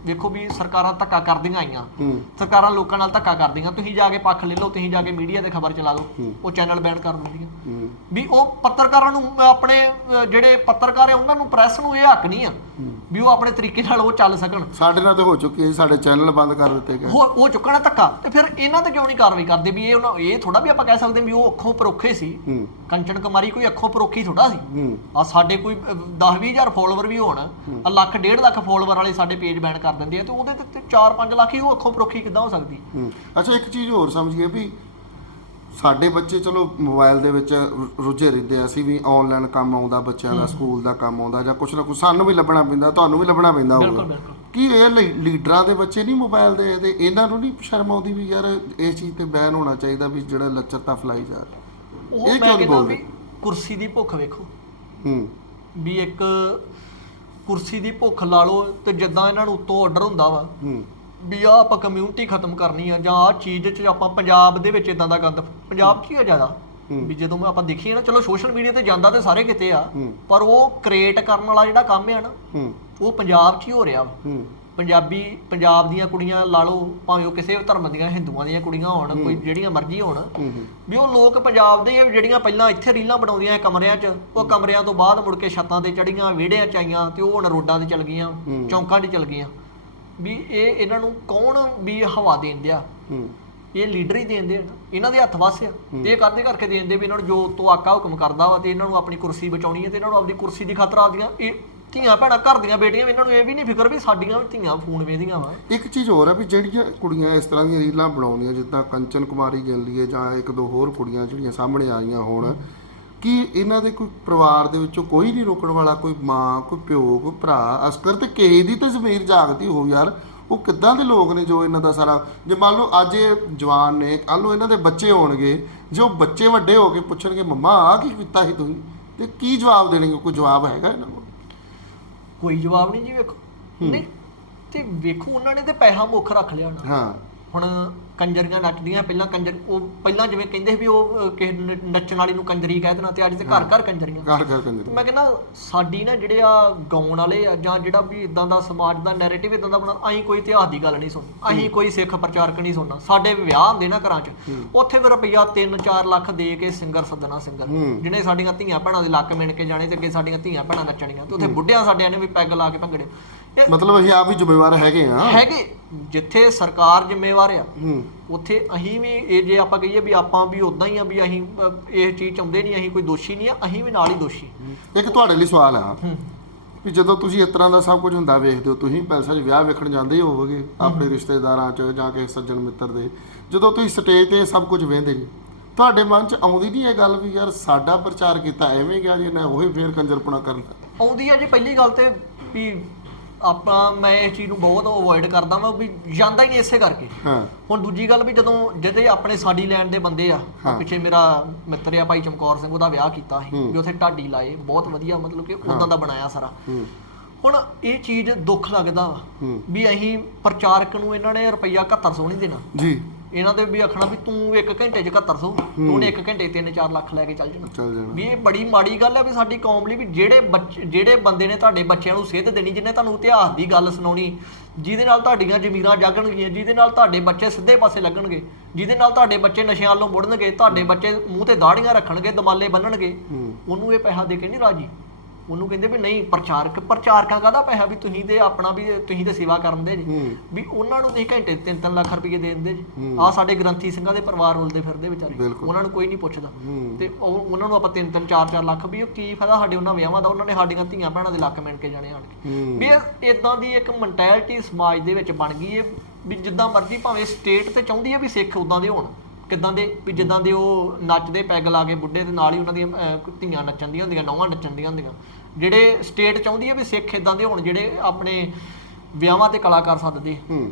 ਵੇਖੋ ਵੀ ਸਰਕਾਰਾਂ ਧੱਕਾ ਕਰਦੀਆਂ ਆਈਆਂ। ਹੂੰ। ਸਰਕਾਰਾਂ ਲੋਕਾਂ ਨਾਲ ਧੱਕਾ ਕਰਦੀਆਂ। ਤੁਸੀਂ ਜਾ ਕੇ ਪੱਖ ਲੈ ਲਓ ਤੁਸੀਂ ਜਾ ਕੇ ਮੀਡੀਆ ਤੇ ਖਬਰ ਚਲਾ ਦਿਓ ਉਹ ਚੈਨਲ ਬੈਨ ਕਰ ਦਿੰਦੀਆਂ। ਹੂੰ। ਵੀ ਉਹ ਪੱਤਰਕਾਰਾਂ ਨੂੰ ਆਪਣੇ ਜਿਹੜੇ ਪੱਤਰਕਾਰ ਆ ਉਹਨਾਂ ਨੂੰ ਪ੍ਰੈਸ ਨੂੰ ਇਹ ਹੱਕ ਨਹੀਂ ਆ ਵੀ ਉਹ ਆਪਣੇ ਤਰੀਕੇ ਨਾਲ ਉਹ ਚੱਲ ਸਕਣ। ਸਾਡੇ ਨਾਲ ਤੇ ਹੋ ਚੁੱਕੀ ਹੈ ਸਾਡੇ ਚੈਨਲ ਬੰਦ ਕਰ ਦਿੱਤੇ ਗਏ। ਉਹ ਉਹ ਚੁੱਕਣਾ ਧੱਕਾ। ਤੇ ਫਿਰ ਇਹਨਾਂ ਤੇ ਕਿਉਂ ਨਹੀਂ ਕਾਰਵਾਈ ਕਰਦੇ ਵੀ ਇਹ ਉਹਨਾਂ ਇਹ ਥੋੜਾ ਵੀ ਆਪਾਂ ਕਹਿ ਸਕਦੇ ਵੀ ਉਹ ਅੱਖੋਂ ਪਰੋਖੇ ਸੀ। ਹੂੰ। ਕੰਚਨ ਕੁਮਾਰੀ ਕੋਈ ਅੱਖੋਂ ਪਰੋਖੀ ਥੋੜਾ ਸੀ। ਹੂੰ। ਆ ਸਾਡੇ ਕੋਈ 10 ਹਜ਼ਾਰ ਫਾਲੋਅਰ ਵੀ ਹੋਣ ਆ ਲੱਖ ਡੇਢ ਲੱਖ ਫਾਲੋਅਰ ਵਾਲੇ ਸਾਡੇ ਪੇਜ ਬੈਨ ਕਰ ਦਿੰਦੇ ਆ ਤੇ ਉਹਦੇ ਤੇ 4-5 ਲੱਖ ਹੀ ਉਹ ਅੱਖੋਂ ਪਰੋਖੀ ਕਿੱਦਾਂ ਹੋ ਸਕਦੀ? ਹੂੰ। ਅੱਛਾ ਇੱਕ ਚੀਜ਼ ਹੋਰ ਸਮਝੀਏ ਵੀ ਸਾਡੇ ਬੱਚੇ ਚਲੋ ਮੋਬਾਈਲ ਦੇ ਵਿੱਚ ਰੁੱਝੇ ਰਹਿੰਦੇ ਆ। ਅਸੀਂ ਵੀ ਆਨਲਾਈਨ ਕੰਮ ਆਉਂਦਾ ਬੱਚਿਆਂ ਦਾ ਸਕੂਲ ਦਾ ਕੰਮ ਆਉਂਦਾ ਜਾਂ ਕੁਛ ਨਾ ਕੁਛ ਸਾਨੂੰ ਵੀ ਲੱਭਣਾ ਪੈਂਦਾ ਤੁਹਾਨੂੰ ਵੀ ਲੱਭਣਾ ਪੈਂਦਾ ਬਿਲਕੁਲ ਹੋਊਗਾ। ਬਿਲਕੁਲ ਕੀ ਇਹ ਲੀ- ਲੀਡਰਾਂ ਦੇ ਬੱਚੇ ਨਹੀਂ ਮੋਬਾਈਲ ਦੇ ਤੇ ਇਹਨਾਂ ਨੂੰ ਨਹੀਂ ਸ਼ਰਮ ਆਉਂਦੀ ਵੀ ਯਾਰ ਇਹ ਚੀਜ਼ ਤੇ ਬੈਨ ਹੋਣਾ ਚਾਹੀਦਾ ਵੀ ਜਿਹੜਾ ਲੱਚਰਤਾ ਫਲਾਈ ਜਾ ਰਿਹਾ। ਉਹ ਇਹ ਮੈਂ ਨਹੀਂ ਕਹਿੰਦਾ ਬੋਲਦੇ? ਵੀ ਕੁਰਸੀ ਦੀ ਭੁੱਖ ਵੇਖੋ। ਹੂੰ। ਵੀ ਇੱਕ ਕੁਰਸੀ ਦੀ ਭੁੱਖ ਲਾ ਲਓ ਤੇ ਜਿੱਦਾਂ ਇਹਨਾਂ ਨੂੰ ਉੱਤੋਂ ਆਰਡਰ ਹੁੰਦਾ ਵਾ ਹੂੰ। ਵੀ ਆ ਆਪਾਂ ਕਮਿਊਨਿਟੀ ਖਤਮ ਕਰਨੀ ਆ ਜਾਂ ਆ ਚੀਜ਼ 'ਚ ਆਪਾਂ ਪੰਜਾਬ ਦੇ ਵਿੱਚ ਇਦਾਂ ਦਾ ਗੰਦ ਪੰਜਾਬ 'ਚ ਹੀ ਆ ਜ਼ਿਆਦਾ। ਵੀ ਜਦੋਂ ਮੈਂ ਆਪਾਂ ਦੇਖੀਏ ਨਾ ਚਲੋ ਸੋਸ਼ਲ ਮੀਡੀਆ ਤੇ ਜਾਂਦਾ ਤੇ ਸਾਰੇ ਕਿਤੇ ਆ ਹੂੰ। ਪਰ ਉਹ ਕ੍ਰੀਏਟ ਕਰਨ ਵਾਲਾ ਜਿਹੜਾ ਕੰਮ ਆ ਨਾ ਹੂੰ। ਉਹ ਪੰਜਾਬ 'ਚ ਹੀ ਹੋ ਰਿਹਾ ਵਾ। ਹੂੰ। ਪੰਜਾਬੀ ਪੰਜਾਬ ਦੀਆਂ ਕੁੜੀਆਂ ਲਾ ਲਓ ਭਾਵੇਂ ਉਹ ਕਿਸੇ ਵੀ ਧਰਮ ਦੀਆਂ ਹਿੰਦੂਆਂ ਦੀਆਂ ਕੁੜੀਆਂ ਹੋਣ ਕੋਈ ਜਿਹੜੀਆਂ ਮਰਜ਼ੀ ਹੋਣ ਵੀ ਉਹ ਲੋਕ ਪੰਜਾਬ ਦੇ ਜਿਹੜੀਆਂ ਪਹਿਲਾਂ ਇੱਥੇ ਰੀਲਾਂ ਬਣਾਉਂਦੀਆਂ ਕਮਰਿਆਂ 'ਚ ਉਹ ਕਮਰਿਆਂ ਤੋਂ ਬਾਅਦ ਮੁੜ ਕੇ ਛੱਤਾਂ ਤੇ ਚੜੀਆਂ ਵਿਹੜਿਆਂ 'ਚ ਆਈਆਂ ਤੇ ਉਹ ਹੁਣ ਰੋਡਾਂ ਤੇ ਚਲ ਗਈਆਂ ਚੌਂਕਾਂ 'ਚ ਚਲ ਗਈਆਂ। ਵੀ ਇਹ ਇਹਨਾਂ ਨੂੰ ਕੌਣ ਵੀ ਹਵਾ ਦੇਣ ਦਿਆ? ਇਹ ਲੀਡਰ ਹੀ ਦੇਣ ਦੇ ਇਹਨਾਂ ਦੇ ਹੱਥ ਵਸ ਆ। ਤੇ ਇਹ ਕਰਦੇ ਕਰਕੇ ਦੇਣ ਦੇ ਵੀ ਇਹਨਾਂ ਨੂੰ ਜੋ ਤੋਂ ਆਕਾ ਹੁਕਮ ਕਰਦਾ ਵਾ ਤੇ ਇਹਨਾਂ ਨੂੰ ਆਪਣੀ ਕੁਰਸੀ ਬਚਾਉਣੀ ਹੈ ਤੇ ਇਹਨਾਂ ਨੂੰ ਆਪਣੀ ਕੁਰਸੀ ਦੀ ਖਾਤਰ ਆਪਦੀਆਂ ਇਹ ਧੀਆਂ ਭੈਣਾਂ ਘਰ ਦੀਆਂ ਬੇਟੀਆਂ ਵੀ ਇਹਨਾਂ ਨੂੰ ਇਹ ਵੀ ਨਹੀਂ ਫਿਕਰ ਵੀ ਸਾਡੀਆਂ ਵੀ ਧੀਆਂ ਫੋਨ ਵੇਦੀਆਂ ਵਾ। ਇੱਕ ਚੀਜ਼ ਹੋਰ ਹੈ ਵੀ ਜਿਹੜੀਆਂ ਕੁੜੀਆਂ ਇਸ ਤਰ੍ਹਾਂ ਦੀਆਂ ਰੀਲਾਂ ਬਣਾਉਂਦੀਆਂ, ਜਿੱਦਾਂ ਕੰਚਨ ਕੁਮਾਰੀ ਗਿਣ ਲਈਏ ਜਾਂ ਇੱਕ ਦੋ ਹੋਰ ਕੁੜੀਆਂ ਜਿਹੜੀਆਂ ਸਾਹਮਣੇ ਆਈਆਂ ਹੋਣ, ਕਿ ਇਹਨਾਂ ਦੇ ਕੋਈ ਪਰਿਵਾਰ ਦੇ ਵਿੱਚੋਂ ਕੋਈ ਨਹੀਂ ਰੋਕਣ ਵਾਲਾ, ਕੋਈ ਮਾਂ, ਕੋਈ ਪਿਓ, ਕੋਈ ਭਰਾ, ਅਸਕਰ ਤੇ ਕਿਸੇ ਦੀ ਤਾਂ ਜ਼ਮੀਰ ਜਾਗਦੀ ਹੋ ਯਾਰ। ਉਹ ਕਿੱਦਾਂ ਦੇ ਲੋਕ ਨੇ ਜੋ ਇਹਨਾਂ ਦਾ ਸਾਰਾ, ਜੇ ਮੰਨ ਲਓ ਅੱਜ ਇਹ ਜਵਾਨ ਨੇ ਕੱਲ ਨੂੰ ਇਹਨਾਂ ਦੇ ਬੱਚੇ ਹੋਣਗੇ, ਜੋ ਬੱਚੇ ਵੱਡੇ ਹੋ ਕੇ ਪੁੱਛਣਗੇ, ਮੰਮਾ ਆ ਕੀ ਕੀਤਾ ਸੀ ਤੁਸੀਂ ਤੇ ਕੀ ਜਵਾਬ ਦੇਣਗੇ? ਕੋਈ ਜਵਾਬ ਹੈਗਾ ਇਹਨਾਂ ਕੋਲ? ਕੋਈ ਜਵਾਬ ਨਹੀਂ ਜੀ ਵੇਖੋ। ਨਹੀਂ ਤੇ ਵੇਖੋ ਉਹਨਾਂ ਨੇ ਤੇ ਪੈਸਾ ਮੁੱਖ ਰੱਖ ਲਿਆ ਹੋਣਾ। ਹਾਂ। ਹੁਣ ਕੰਜਰੀਆਂ ਨੱਚਦੀਆਂ ਪਹਿਲਾਂ ਕੰਜਰ ਉਹ ਪਹਿਲਾਂ ਜਿਵੇਂ ਕਹਿੰਦੇ ਵੀ ਉਹ ਅਹ, ਕਿਸੇ ਨ- ਨੱਚਣ ਵਾਲੀ ਨੂੰ ਕੰਜਰੀ ਕਹਿ ਦੇਣਾ ਤੇ ਅੱਜ ਤੇ ਘਰ ਘਰ ਕੰਜਰੀਆਂ। ਘਰ ਘਰ ਤੇ ਕੰਜਰੀ ਮੈਂ ਕਹਿੰਦਾ ਸਾਡੀ ਨਾ ਜਿਹੜੇ ਆ ਗਾਉਣ ਵਾਲੇ ਆ ਜਾਂ ਜਿਹੜਾ ਵੀ ਇਦਾਂ ਦਾ ਸਮਾਜ ਦਾ ਨੈਰੇਟਿਵ ਇਦਾਂ ਦਾ ਬਣਾ ਅਸੀਂ ਕੋਈ ਇਤਿਹਾਸ ਦੀ ਗੱਲ ਨਹੀਂ ਸੁਣਨੀ। ਅਸੀਂ ਕੋਈ ਸਿੱਖ ਪ੍ਰਚਾਰਕ ਨਹੀਂ ਸੁਣਨਾ। ਸਾਡੇ ਵਿਆਹ ਹੁੰਦੇ ਨਾ ਘਰਾਂ 'ਚ ਉੱਥੇ ਵੀ ਰੁਪਈਆ 3-4 ਲੱਖ ਦੇ ਕੇ ਸਿੰਗਰ ਸੱਦਣਾ ਸਿੰਗਰ ਹੂੰ। ਜਿਹਨੇ ਸਾਡੀਆਂ ਧੀਆਂ ਭੈਣਾਂ ਦੇ ਲੱਕ ਮਿਣ ਕੇ ਜਾਣੇ ਤੇ ਅੱਗੇ ਸਾਡੀਆਂ ਧੀਆਂ ਭੈਣਾਂ ਨੱਚਣੀਆਂ। ਤੇ ਉੱਥੇ ਬੁੱਢਿਆਂ ਸਾਡਿਆਂ ਨੇ ਵੀ ਪੈਗ ਲਾ ਕੇ ਭੰਗੜੇ। ਮਤਲਬ ਅਸੀਂ ਆਪ ਹੀ ਜ਼ਿੰਮੇਵਾਰ ਹੈਗੇ ਆ। ਹੈਗੇ। ਜਿੱਥੇ ਸਰਕਾਰ ਜ਼ਿੰਮੇਵਾਰ ਆ ਉੱਥੇ ਅਸੀਂ ਵੀ ਇਹ ਜੇ ਆਪਾਂ ਕਹੀਏ ਵੀ ਆਪਾਂ ਵੀ ਉਦਾਂ ਹੀ ਆ ਵੀ ਅਸੀਂ ਇਹ ਚੀਜ਼ ਚਾਹੁੰਦੇ ਨਹੀਂ ਅਸੀਂ ਕੋਈ ਦੋਸ਼ੀ ਨਹੀਂ ਆ ਅਸੀਂ ਵੀ ਨਾਲ ਹੀ ਦੋਸ਼ੀ। ਇੱਕ ਤੁਹਾਡੇ ਲਈ ਸਵਾਲ ਆ ਵੀ ਜਦੋਂ ਤੁਸੀਂ ਇਸ ਤਰ੍ਹਾਂ ਦਾ ਸਭ ਕੁਝ ਹੁੰਦਾ ਵੇਖਦੇ ਹੋ ਤੁਸੀਂ ਪੈਸਾ 'ਚ ਵਿਆਹ ਵੇਖਣ ਜਾਂਦੇ ਹੀ ਹੋਵੋਗੇ ਆਪਣੇ ਰਿਸ਼ਤੇਦਾਰਾਂ 'ਚ ਜਾਂ ਕਿਸੇ ਸੱਜਣ ਮਿੱਤਰ ਦੇ। ਜਦੋਂ ਤੁਸੀਂ ਸਟੇਜ ਤੇ ਸਭ ਕੁਝ ਵੇਖਦੇ ਜੀ ਤੁਹਾਡੇ ਮਨ 'ਚ ਆਉਂਦੀ ਨਹੀਂ ਇਹ ਗੱਲ ਵੀ ਯਾਰ ਸਾਡਾ ਪ੍ਰਚਾਰ ਕੀਤਾ ਐਵੇਂ ਗਿਆ ਜੀ ਨਾ ਉਹੀ ਫੇਰ ਕੰਜਰਪਣਾ ਕਰਨਾ। ਆਉਂਦੀ ਆ ਜੀ ਪਹਿਲੀ ਗੱਲ ਤੇ ਵੀ ਆਪਾਂ ਮੈਂ ਇਸ ਚੀਜ਼ ਨੂੰ ਬਹੁਤ ਅਵੋਇਡ ਕਰਦਾ ਵਾਂ ਵੀ ਜਾਂਦਾ ਹੀ ਨਹੀਂ ਇਸੇ ਕਰਕੇ। ਹਾਂ। ਹੁਣ ਦੂਜੀ ਗੱਲ ਵੀ ਜਦੋਂ ਜਦੇ ਆਪਣੇ ਸਾਡੀ ਲੈਣ ਦੇ ਬੰਦੇ ਆ ਹਾਂ। ਪਿੱਛੇ ਮੇਰਾ ਮਿੱਤਰ ਆ ਭਾਈ ਚਮਕੌਰ ਸਿੰਘ ਉਹਦਾ ਵਿਆਹ ਕੀਤਾ ਸੀ ਹੂੰ। ਵੀ ਉੱਥੇ ਢਾਡੀ ਲਾਏ ਬਹੁਤ ਵਧੀਆ ਮਤਲਬ ਕਿ ਉਦਾਂ ਦਾ ਬਣਾਇਆ ਸਾਰਾ। ਹੂੰ। ਹੁਣ ਇਹ ਚੀਜ਼ ਦੁੱਖ ਲੱਗਦਾ ਵਾ ਹੂੰ। ਵੀ ਅਸੀਂ ਪ੍ਰਚਾਰਕ ਨੂੰ ਇਹਨਾਂ ਨੇ ਰੁਪਈਆ 7100 ਨਹੀਂ ਦੇਣਾ। ਜੀ। ਇਹਨਾਂ ਦੇ ਵੀ ਆਖਣਾ ਵੀ ਤੂੰ 1 ਘੰਟੇ 'ਚ 7100 ਤੂੰ ਨੇ 1 ਘੰਟੇ 3-4 ਲੱਖ ਲੈ ਕੇ ਚੱਲ ਜਾਣਾ। ਚੱਲ ਜਾਣਾ। ਵੀ ਇਹ ਬੜੀ ਮਾੜੀ ਗੱਲ ਹੈ ਵੀ ਸਾਡੀ ਕੌਮ ਲਈ ਵੀ ਜਿਹੜੇ ਜਿਹੜੇ ਬੰਦੇ ਨੇ ਤੁਹਾਡੇ ਬੱਚਿਆਂ ਨੂੰ ਸੇਧ ਦੇਣੀ ਜਿਹਨੇ ਤੁਹਾਨੂੰ ਇਤਿਹਾਸ ਦੀ ਗੱਲ ਸੁਣਾਉਣੀ ਜਿਹਦੇ ਨਾਲ ਤੁਹਾਡੀਆਂ ਜ਼ਮੀਰਾਂ ਜਾਗਣਗੀਆਂ ਜਿਹਦੇ ਨਾਲ ਤੁਹਾਡੇ ਬੱਚੇ ਸਿੱਧੇ ਪਾਸੇ ਲੱਗਣਗੇ ਜਿਹਦੇ ਨਾਲ ਤੁਹਾਡੇ ਬੱਚੇ ਨਸ਼ਿਆਂ ਵੱਲੋਂ ਮੁੜਨਗੇ ਤੁਹਾਡੇ ਬੱਚੇ ਮੂੰਹ ਤੇ ਦਾੜੀਆਂ ਰੱਖਣਗੇ ਦਮਾਲੇ ਬੰਨਣਗੇ ਉਹਨੂੰ ਇਹ ਪੈਸਾ ਦੇ ਕੇ ਨਹੀਂ ਰਾਜੀ। ਉਹਨੂੰ ਕਹਿੰਦੇ ਵੀ ਨਹੀਂ ਪ੍ਰਚਾਰਕ ਪ੍ਰਚਾਰਕਾਂ ਕਾਹਦਾ ਪੈਸਾ ਵੀ ਤੁਸੀਂ ਤੇ ਆਪਣਾ ਵੀ ਤੁਸੀਂ ਤੇ ਸੇਵਾ ਕਰਨ ਦੇ ਜੀ। ਵੀ ਉਹਨਾਂ ਨੂੰ ਤੁਸੀਂ ਘੰਟੇ 3-3 ਲੱਖ ਰੁਪਏ ਦੇ ਦਿੰਦੇ ਜੀ। ਆ ਸਾਡੇ ਗ੍ਰੰਥੀ ਸਿੰਘਾਂ ਦੇ ਪਰਿਵਾਰ ਰੁਲਦੇ ਫਿਰਦੇ ਵਿਚਾਰੇ। ਉਹਨਾਂ ਨੂੰ ਕੋਈ ਨਹੀਂ ਪੁੱਛਦਾ। ਤੇ ਉਹ ਉਹਨਾਂ ਨੂੰ ਆਪਾਂ 3-3 4-4 ਲੱਖ ਵੀ ਉਹ ਕੀ ਫਾਇਦਾ ਸਾਡੇ ਉਹਨਾਂ ਵਿਆਹਾਂ ਦਾ? ਉਹਨਾਂ ਨੇ ਸਾਡੀਆਂ ਧੀਆਂ ਭੈਣਾਂ ਦੇ ਲੱਕ ਮਿਣ ਕੇ ਜਾਣੇ ਆਣ ਵੀ ਇਦਾਂ ਦੀ ਇੱਕ ਮੈਂਟੈਲਿਟੀ ਸਮਾਜ ਦੇ ਵਿੱਚ ਬਣ ਗਈ ਹੈ ਵੀ ਜਿੱਦਾਂ ਮਰਜ਼ੀ ਭਾਵੇਂ ਸਟੇਟ ਤੇ ਚਾਹੁੰਦੀ ਹੈ ਵੀ ਸਿੱਖ ਉਦਾਂ ਦੇ ਹੋਣ। ਕਿਦਾਂ ਦੇ ਵੀ ਜਿੱਦਾਂ ਦੇ ਉਹ ਨੱਚਦੇ ਪੈਗ ਲਾ ਕੇ ਬੁੱਢੇ ਦੇ ਨਾਲ ਹੀ ਉਹਨਾਂ ਦੀਆਂ ਧੀਆਂ ਨੱਚਣ ਦੀਆਂ ਹੁੰਦੀਆਂ ਨੌਵਾਂ ਨੱਚਣ ਦੀਆਂ ਹੁੰਦੀਆਂ। ਜਿਹੜੇ ਸਟੇਟ ਚਾਹੁੰਦੀ ਹੈ ਵੀ ਸਿੱਖ ਇਦਾਂ ਦੇ ਹੋਣ ਜਿਹੜੇ ਆਪਣੇ ਵਿਆਹਾਂ ਤੇ ਕਲਾਕਾਰ ਸੱਦਦੇ ਹੂੰ।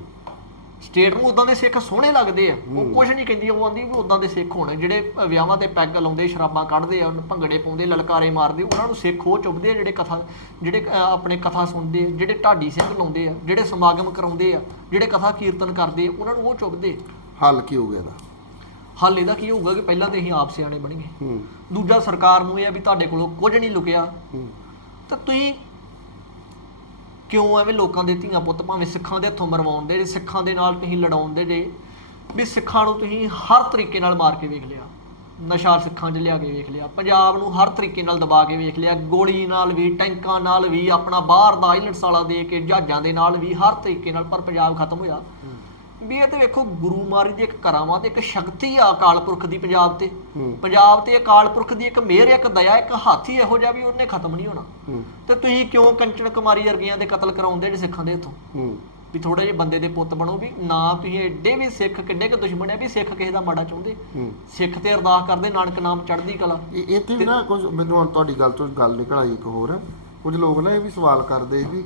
ਸਟੇਟ ਨੂੰ ਉਦਾਂ ਦੇ ਸਿੱਖ ਸੋਹਣੇ ਲੱਗਦੇ ਆ। ਉਹ ਕੁਝ ਨਹੀਂ ਕਹਿੰਦੀ ਉਹ ਆਂਦੀ ਵੀ ਉਦਾਂ ਦੇ ਸਿੱਖ ਹੋਣ। ਜਿਹੜੇ ਵਿਆਹਾਂ ਤੇ ਪੈਗ ਲਾਉਂਦੇ ਸ਼ਰਾਬਾਂ ਕੱਢਦੇ ਆ ਭੰਗੜੇ ਪਾਉਂਦੇ ਲਲਕਾਰੇ ਮਾਰਦੇ ਉਹਨਾਂ ਨੂੰ ਸਿੱਖ ਉਹ ਚੁੱਭਦੇ ਆ ਜਿਹੜੇ ਕਥਾ ਜਿਹੜੇ ਆਪਣੇ ਕਥਾ ਸੁਣਦੇ ਜਿਹੜੇ ਢਾਡੀ ਸਿੰਘ ਲਾਉਂਦੇ ਆ ਜਿਹੜੇ ਸਮਾਗਮ ਕਰਾਉਂਦੇ ਆ ਜਿਹੜੇ ਕਥਾ ਕੀਰਤਨ ਕਰਦੇ ਆ ਉਹਨਾਂ ਨੂੰ ਉਹ ਚੁੱਭਦੇ ਹੱਲ ਕੀ ਹੋ ਗਿਆ ਇਹਦਾ? ਹੱਲ ਇਹਦਾ ਕੀ ਹੋਊਗਾ ਕਿ ਪਹਿਲਾਂ ਤੇ ਅਸੀਂ ਆਪ ਸਿਆਣੇ ਬਣੀਏ ਹੂੰ। ਦੂਜਾ ਸਰਕਾਰ ਨੂੰ ਇਹ ਆ ਵੀ ਤੁਹਾਡੇ ਕੋਲੋਂ ਕੁਝ ਨਹੀਂ ਲੁਕਿਆ। ਤਾਂ ਤੁਸੀਂ ਕਿਉਂ ਐਵੇਂ ਲੋਕਾਂ ਦੇ ਧੀਆਂ ਪੁੱਤ ਭਾਵੇਂ ਸਿੱਖਾਂ ਦੇ ਹੱਥੋਂ ਮਰਵਾਉਣ ਦੇ, ਸਿੱਖਾਂ ਦੇ ਨਾਲ ਤੁਸੀਂ ਲੜਾਉਂਦੇ ਜੇ, ਵੀ ਸਿੱਖਾਂ ਨੂੰ ਤੁਸੀਂ ਹਰ ਤਰੀਕੇ ਨਾਲ ਮਾਰ ਕੇ ਵੇਖ ਲਿਆ, ਨਸ਼ਾ ਸਿੱਖਾਂ 'ਚ ਲਿਆ ਕੇ ਵੇਖ ਲਿਆ, ਪੰਜਾਬ ਨੂੰ ਹਰ ਤਰੀਕੇ ਨਾਲ ਦਬਾ ਕੇ ਵੇਖ ਲਿਆ, ਗੋਲੀ ਨਾਲ ਵੀ, ਟੈਂਕਾਂ ਨਾਲ ਵੀ, ਆਪਣਾ ਬਾਹਰ ਦਾ ਆਈਲੈਂਡਸ ਵਾਲਾ ਦੇ ਕੇ, ਜਹਾਜ਼ਾਂ ਦੇ ਨਾਲ ਵੀ, ਹਰ ਤਰੀਕੇ ਨਾਲ, ਪਰ ਪੰਜਾਬ ਖਤਮ ਹੋਇਆ। ਵੀ ਇਹ ਤੇ ਵੇਖੋ ਗੁਰੂ ਮਾਰੀ ਦੀ ਇੱਕ ਕਰਾਮਾਤ ਇੱਕ ਸ਼ਕਤੀ ਆ ਅਕਾਲ ਪੁਰਖ ਦੀ ਪੰਜਾਬ ਤੇ। ਪੰਜਾਬ ਤੇ ਅਕਾਲ ਪੁਰਖ ਦੀ ਇੱਕ ਮਿਹਰ ਇੱਕ ਦਇਆ ਇੱਕ ਹਾਥੀ ਇਹੋ ਜਿਹਾ ਵੀ ਉਹਨੇ ਖਤਮ ਨਹੀਂ ਹੋਣਾ। ਤੇ ਤੁਸੀਂ ਕਿਉਂ ਕੰਚਨ ਕੁਮਾਰੀ ਵਰਗੀਆਂ ਦੇ ਕਤਲ ਕਰਾਉਂਦੇ ਜੇ ਸਿੱਖਾਂ ਦੇ ਹੂੰ। ਵੀ ਥੋੜੇ ਜਿਹੇ ਬੰਦੇ ਦੇ ਪੁੱਤ ਬਣੋ ਵੀ ਨਾ ਤੁਸੀਂ ਐਡੇ ਵੀ ਸਿੱਖ ਕਿੱਡੇ ਕੁ ਦੁਸ਼ਮਣ ਹੈ ਵੀ ਸਿੱਖ ਕਿਸੇ ਦਾ ਮਾੜਾ ਚਾਹੁੰਦੇ? ਸਿੱਖ ਤੇ ਅਰਦਾਸ ਕਰਦੇ ਨਾਨਕ ਨਾਮ ਚੜ੍ਹਦੀ ਕਲਾ। ਇਹ ਇੱਥੇ ਵੀ ਨਾ ਕੁਝ ਮੈਨੂੰ ਹੁਣ ਤੁਹਾਡੀ ਗੱਲ ਤੋਂ ਗੱਲ ਨਿਕਲ ਆਈ ਇੱਕ ਹੋਰ। ਕੁਝ ਲੋਕ ਨਾ ਇਹ ਵੀ ਸਵਾਲ ਕਰਦੇ ਵੀ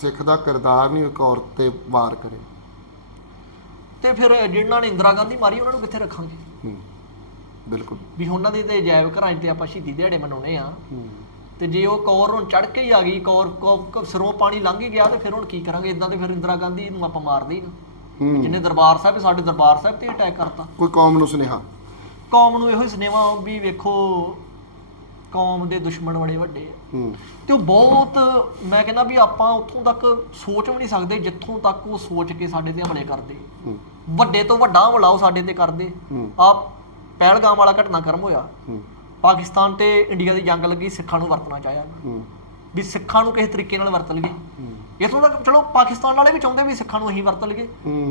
ਸਿੱਖ ਦਾ ਕਿਰਦਾਰ ਨਹੀਂ ਇੱਕ ਔਰਤ ਤੇ ਵਾਰ ਕਰੇ। ਤੇ ਫਿਰ ਜਿਹਨਾਂ ਨੇ ਇੰਦਰਾ ਗਾਂਧੀ ਮਾਰੀ ਉਹਨਾਂ ਨੂੰ ਕਿੱਥੇ ਰੱਖਾਂਗੇ? ਹੂੰ ਬਿਲਕੁਲ। ਵੀ ਉਹਨਾਂ ਦੇ ਤੇ ਜੈਵ ਘਰਾਂ 'ਚ ਤੇ ਆਪਾਂ ਸ਼ਹੀਦੀ ਦਿਹਾੜੇ ਮਨਾਉਣੇ ਆ। ਹੂੰ। ਤੇ ਜੇ ਉਹ ਕੌਰ ਹੁਣ ਚੜ ਕੇ ਹੀ ਆ ਗਈ ਕੌਰ ਸਿਰੋਂ ਪਾਣੀ ਲੰਘ ਹੀ ਗਿਆ ਤੇ ਫਿਰ ਹੁਣ ਕੀ ਕਰਾਂਗੇ? ਇਦਾਂ ਤੇ ਫਿਰ ਇੰਦਰਾ ਗਾਂਧੀ ਨੂੰ ਆਪਾਂ ਮਾਰਦੇ ਹੀ ਨਾ। ਹੂੰ। ਜਿਹਨੇ ਦਰਬਾਰ ਸਾਹਿਬ ਸਾਡੇ ਦਰਬਾਰ ਸਾਹਿਬ ਤੇ ਅਟੈਕ ਕਰਤਾ। ਕੋਈ ਕੌਮ ਨੂੰ ਸੁਨੇਹਾ? ਕੌਮ ਨੂੰ ਇਹੋ ਹੀ ਸੁਨੇਵਾ ਵੀ ਵੇਖੋ ਕੌਮ ਦੇ ਦੁਸ਼ਮਣ ਬੜੇ ਵੱਡੇ ਆ। ਤੇ ਉਹ ਬਹੁਤ ਮੈਂ ਕਹਿੰਦਾ ਵੀ ਆਪਾਂ ਉੱਥੋਂ ਤੱਕ ਸੋਚ ਵੀ ਨਹੀਂ ਸਕਦੇ ਜਿੱਥੋਂ ਤੱਕ ਉਹ ਸੋਚ ਕੇ ਸਾਡੇ ਤੇ ਹਮਲੇ ਕਰਦੇ। ਵੱਡੇ ਤੋਂ ਵੱਡਾ ਹਮਲਾ ਉਹ ਸਾਡੇ ਤੇ ਕਰਦੇ। ਆ ਪਹਿਲਗਾਮ ਵਾਲਾ ਘਟਨਾਕ੍ਰਮ ਹੋਇਆ। ਹੂੰ। ਪਾਕਿਸਤਾਨ ਤੇ ਇੰਡੀਆ ਦੀ ਜੰਗ ਲੱਗੀ ਸਿੱਖਾਂ ਨੂੰ ਵਰਤਣਾ ਚਾਹਿਆ। ਵੀ ਸਿੱਖਾਂ ਨੂੰ ਕਿਸੇ ਤਰੀਕੇ ਨਾਲ ਵਰਤ ਲਈਏ। ਇਥੋਂ ਤੱਕ ਚਲੋ ਪਾਕਿਸਤਾਨ ਵਾਲੇ ਵੀ ਚਾਹੁੰਦੇ ਵੀ ਸਿੱਖਾਂ ਨੂੰ ਅਸੀਂ ਵਰਤ ਲਈਏ।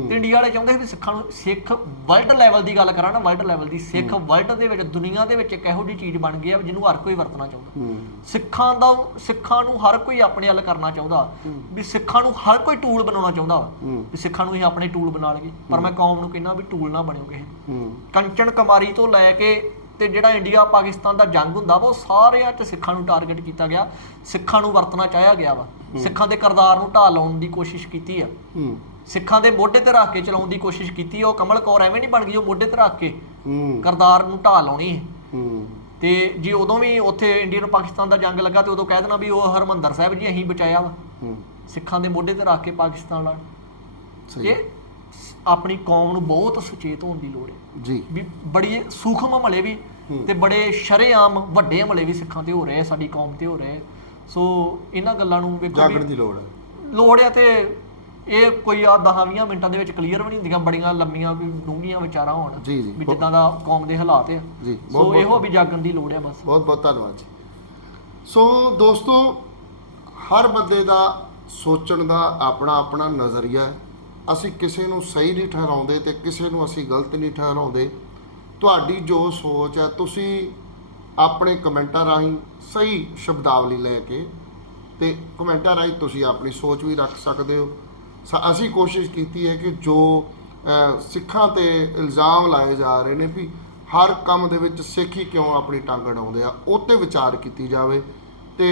ਤੇ ਇੰਡੀਆ ਵਾਲੇ ਚਾਹੁੰਦੇ ਵੀ ਸਿੱਖਾਂ ਨੂੰ ਸਿੱਖ ਵਰਲਡ ਲੈਵਲ ਦੀ ਗੱਲ ਕਰਾਂ ਨਾ ਵਰਲਡ ਲੈਵਲ ਦੀ। ਸਿੱਖ ਵਰਲਡ ਦੇ ਵਿੱਚ ਦੁਨੀਆ ਦੇ ਵਿੱਚ ਇੱਕ ਇਹੋ ਜਿਹੀ ਚੀਜ਼ ਬਣ ਗਈ ਆ ਜਿਹਨੂੰ ਹਰ ਕੋਈ ਵਰਤਣਾ ਚਾਹੁੰਦਾ। ਸਿੱਖਾਂ ਦਾ ਸਿੱਖਾਂ ਨੂੰ ਹਰ ਕੋਈ ਆਪਣੇ ਵੱਲ ਕਰਨਾ ਚਾਹੁੰਦਾ। ਵੀ ਸਿੱਖਾਂ ਨੂੰ ਹਰ ਕੋਈ ਟੂਲ ਬਣਾਉਣਾ ਚਾਹੁੰਦਾ ਵਾ। ਸਿੱਖਾਂ ਨੂੰ ਹੀ ਆਪਣੇ ਟੂਲ ਬਣਾ ਲਈਏ। ਪਰ ਮੈਂ ਕੌਮ ਨੂੰ ਕਹਿੰਦਾ ਵੀ ਟੂਲ ਨਾ ਬਣਿਓ ਕਿਸੇ ਕੰਚਨ ਕੁਮਾਰੀ ਤੋਂ ਲੈ ਕੇ ਤੇ ਜਿਹੜਾ ਇੰਡੀਆ ਪਾਕਿਸਤਾਨ ਦਾ ਜੰਗ ਹੁੰਦਾ ਵਾ ਉਹ ਸਾਰਿਆਂ 'ਚ ਸਿੱਖਾਂ ਨੂੰ ਟਾਰਗੇਟ ਕੀਤਾ ਗਿਆ। ਸਿੱਖਾਂ ਨੂੰ ਵਰਤਣਾ ਚਾਹਿਆ ਗਿਆ ਵਾ। ਸਿੱਖਾਂ ਦੇ ਕਰਦਾਰ ਨੂੰ ਢਾਹ ਲਾਉਣ ਦੀ ਕੋਸ਼ਿਸ਼ ਕੀਤੀ ਆ। ਸਿੱਖਾਂ ਦੇ ਮੋਢੇ ਤੇ ਰੱਖ ਕੇ ਚਲਾਉਣ ਦੀ ਕੋਸ਼ਿਸ਼ ਕੀਤੀ ਉਹ ਕਮਲ ਕੌਰ ਐਵੇਂ ਨਹੀਂ ਬਣ ਗਈ ਉਹ ਮੋਢੇ ਤੇ ਰੱਖ ਕੇ ਹੂੰ। ਕਰਦਾਰ ਨੂੰ ਢਾਹ ਲਾਉਣੀ ਹੈ। ਤੇ ਜੀ ਉਦੋਂ ਵੀ ਉੱਥੇ ਇੰਡੀਆ ਨੂੰ ਪਾਕਿਸਤਾਨ ਦਾ ਜੰਗ ਲੱਗਾ ਤੇ ਉਦੋਂ ਕਹਿ ਦੇਣਾ ਵੀ ਉਹ ਹਰਮੰਦਰ ਸਾਹਿਬ ਜੀ ਅਸੀਂ ਬਚਾਇਆ ਵਾ। ਸਿੱਖਾਂ ਦੇ ਮੋਢੇ ਤੇ ਰੱਖ ਕੇ ਪਾਕਿਸਤਾਨ ਲੜ ਸਹੀ। ਆਪਣੀ ਕੌਮ ਨੂੰ ਬਹੁਤ ਸੁਚੇਤ ਹੋਣ ਦੀ ਲੋੜ ਹੈ। ਜੀ ਵੀ ਬੜੀ ਸੂਖਮ ਹਮਲੇ ਵੀ ਹੂੰ। ਤੇ ਬੜੇ ਸ਼ਰੇਆਮ ਵੱਡੇ ਹਮਲੇ ਵੀ ਸਿੱਖਾਂ ਤੇ ਹੋ ਰਹੇ ਆ ਸਾਡੀ ਕੌਮ ਤੇ ਹੋ ਰਹੇ। ਸੋ ਇਹਨਾਂ ਗੱਲਾਂ ਨੂੰ ਵੇਖੋ ਜਾਗਣ ਦੀ ਲੋੜ ਹੈ ਲੋੜ ਆ ਤੇ ਇਹ ਕੋਈ ਆ 10-20 ਮਿੰਟਾਂ ਦੇ ਵਿੱਚ ਕਲੀਅਰ ਵੀ ਨਹੀਂ ਹੁੰਦੀਆਂ ਬੜੀਆਂ ਲੰਮੀਆਂ ਵੀ ਡੂੰਘੀਆਂ ਵਿਚਾਰਾਂ ਹੋਣ ਜੀ, ਜੀ। ਵੀ ਜਿੱਦਾਂ ਦਾ ਕੌਮ ਦੇ ਹਾਲਾਤ ਆ ਜੀ ਸੋ ਇਹੋ ਵੀ ਜਾਗਣ ਦੀ ਲੋੜ ਆ ਬਸ ਬਹੁਤ ਬਹੁਤ ਧੰਨਵਾਦ ਜੀ ਸੋ ਦੋਸਤੋ ਹਰ ਬੰਦੇ ਦਾ ਸੋਚਣ ਦਾ ਆਪਣਾ ਆਪਣਾ ਨਜ਼ਰੀਆ ਹੈ ਅਸੀਂ ਕਿਸੇ ਨੂੰ ਸਹੀ ਨਹੀਂ ਠਹਿਰਾਉਂਦੇ ਤੇ ਕਿਸੇ ਨੂੰ ਅਸੀਂ ਗਲਤ ਨਹੀਂ ਠਹਿਰਾਉਂਦੇ। ਤੁਹਾਡੀ ਜੋ ਸੋਚ ਹੈ, ਤੁਸੀਂ ਆਪਣੇ ਕਮੈਂਟਾਂ ਰਾਹੀਂ ਸਹੀ ਸ਼ਬਦਾਵਲੀ ਲੈ ਕੇ ਤੇ ਕਮੈਂਟਾਂ ਰਾਹੀਂ ਤੁਸੀਂ ਆਪਣੀ ਸੋਚ ਵੀ ਰੱਖ ਸਕਦੇ ਹੋ। ਅਸੀਂ ਕੋਸ਼ਿਸ਼ ਕੀਤੀ ਹੈ ਕਿ ਜੋ ਸਿੱਖਾਂ ਤੇ ਇਲਜ਼ਾਮ ਲਾਏ ਜਾ ਰਹੇ ਨੇ ਵੀ ਹਰ ਕੰਮ ਦੇ ਵਿੱਚ ਸਿੱਖ ਹੀ ਕਿਉਂ ਆਪਣੀ ਟੰਗ ਅਡਾਉਂਦੇ ਆ, ਉਹ ਤੇ ਵਿਚਾਰ ਕੀਤੀ ਜਾਵੇ। ਤੇ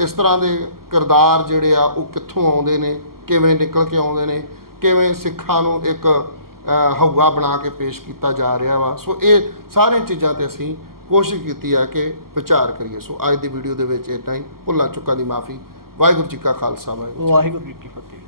ਇਸ ਤਰ੍ਹਾਂ ਦੇ ਕਿਰਦਾਰ ਜਿਹੜੇ ਆ, ਉਹ ਕਿੱਥੋਂ ਆਉਂਦੇ ਨੇ, ਕਿਵੇਂ ਨਿਕਲ ਕੇ ਆਉਂਦੇ ਨੇ ਕਿਵੇਂ ਸਿੱਖਾਂ ਨੂੰ ਇੱਕ ਅਹ, ਬਣਾ ਕੇ ਪੇਸ਼ ਕੀਤਾ ਜਾ ਰਿਹਾ ਵਾ। ਸੋ ਇਹ ਸਾਰੀਆਂ ਚੀਜ਼ਾਂ ਤੇ ਅਸੀਂ ਕੋਸ਼ਿਸ਼ ਕੀਤੀ ਆ ਕਿ ਵਿਚਾਰ ਕਰੀਏ। ਸੋ ਅੱਜ ਦੀ ਵੀਡੀਓ ਦੇ ਵਿੱਚ ਇਦਾਂ ਹੀ ਭੁੱਲਾਂ ਚੁੱਕਾਂ ਦੀ ਮਾਫੀ। ਵਾਹਿਗੁਰੂ ਜੀ ਕਾ ਖਾਲਸਾ ਵਾਹਿਗੁਰੂ ਵਾਹਿਗੁਰੂ ਜੀ ਕੀ ਫਤਿਹ।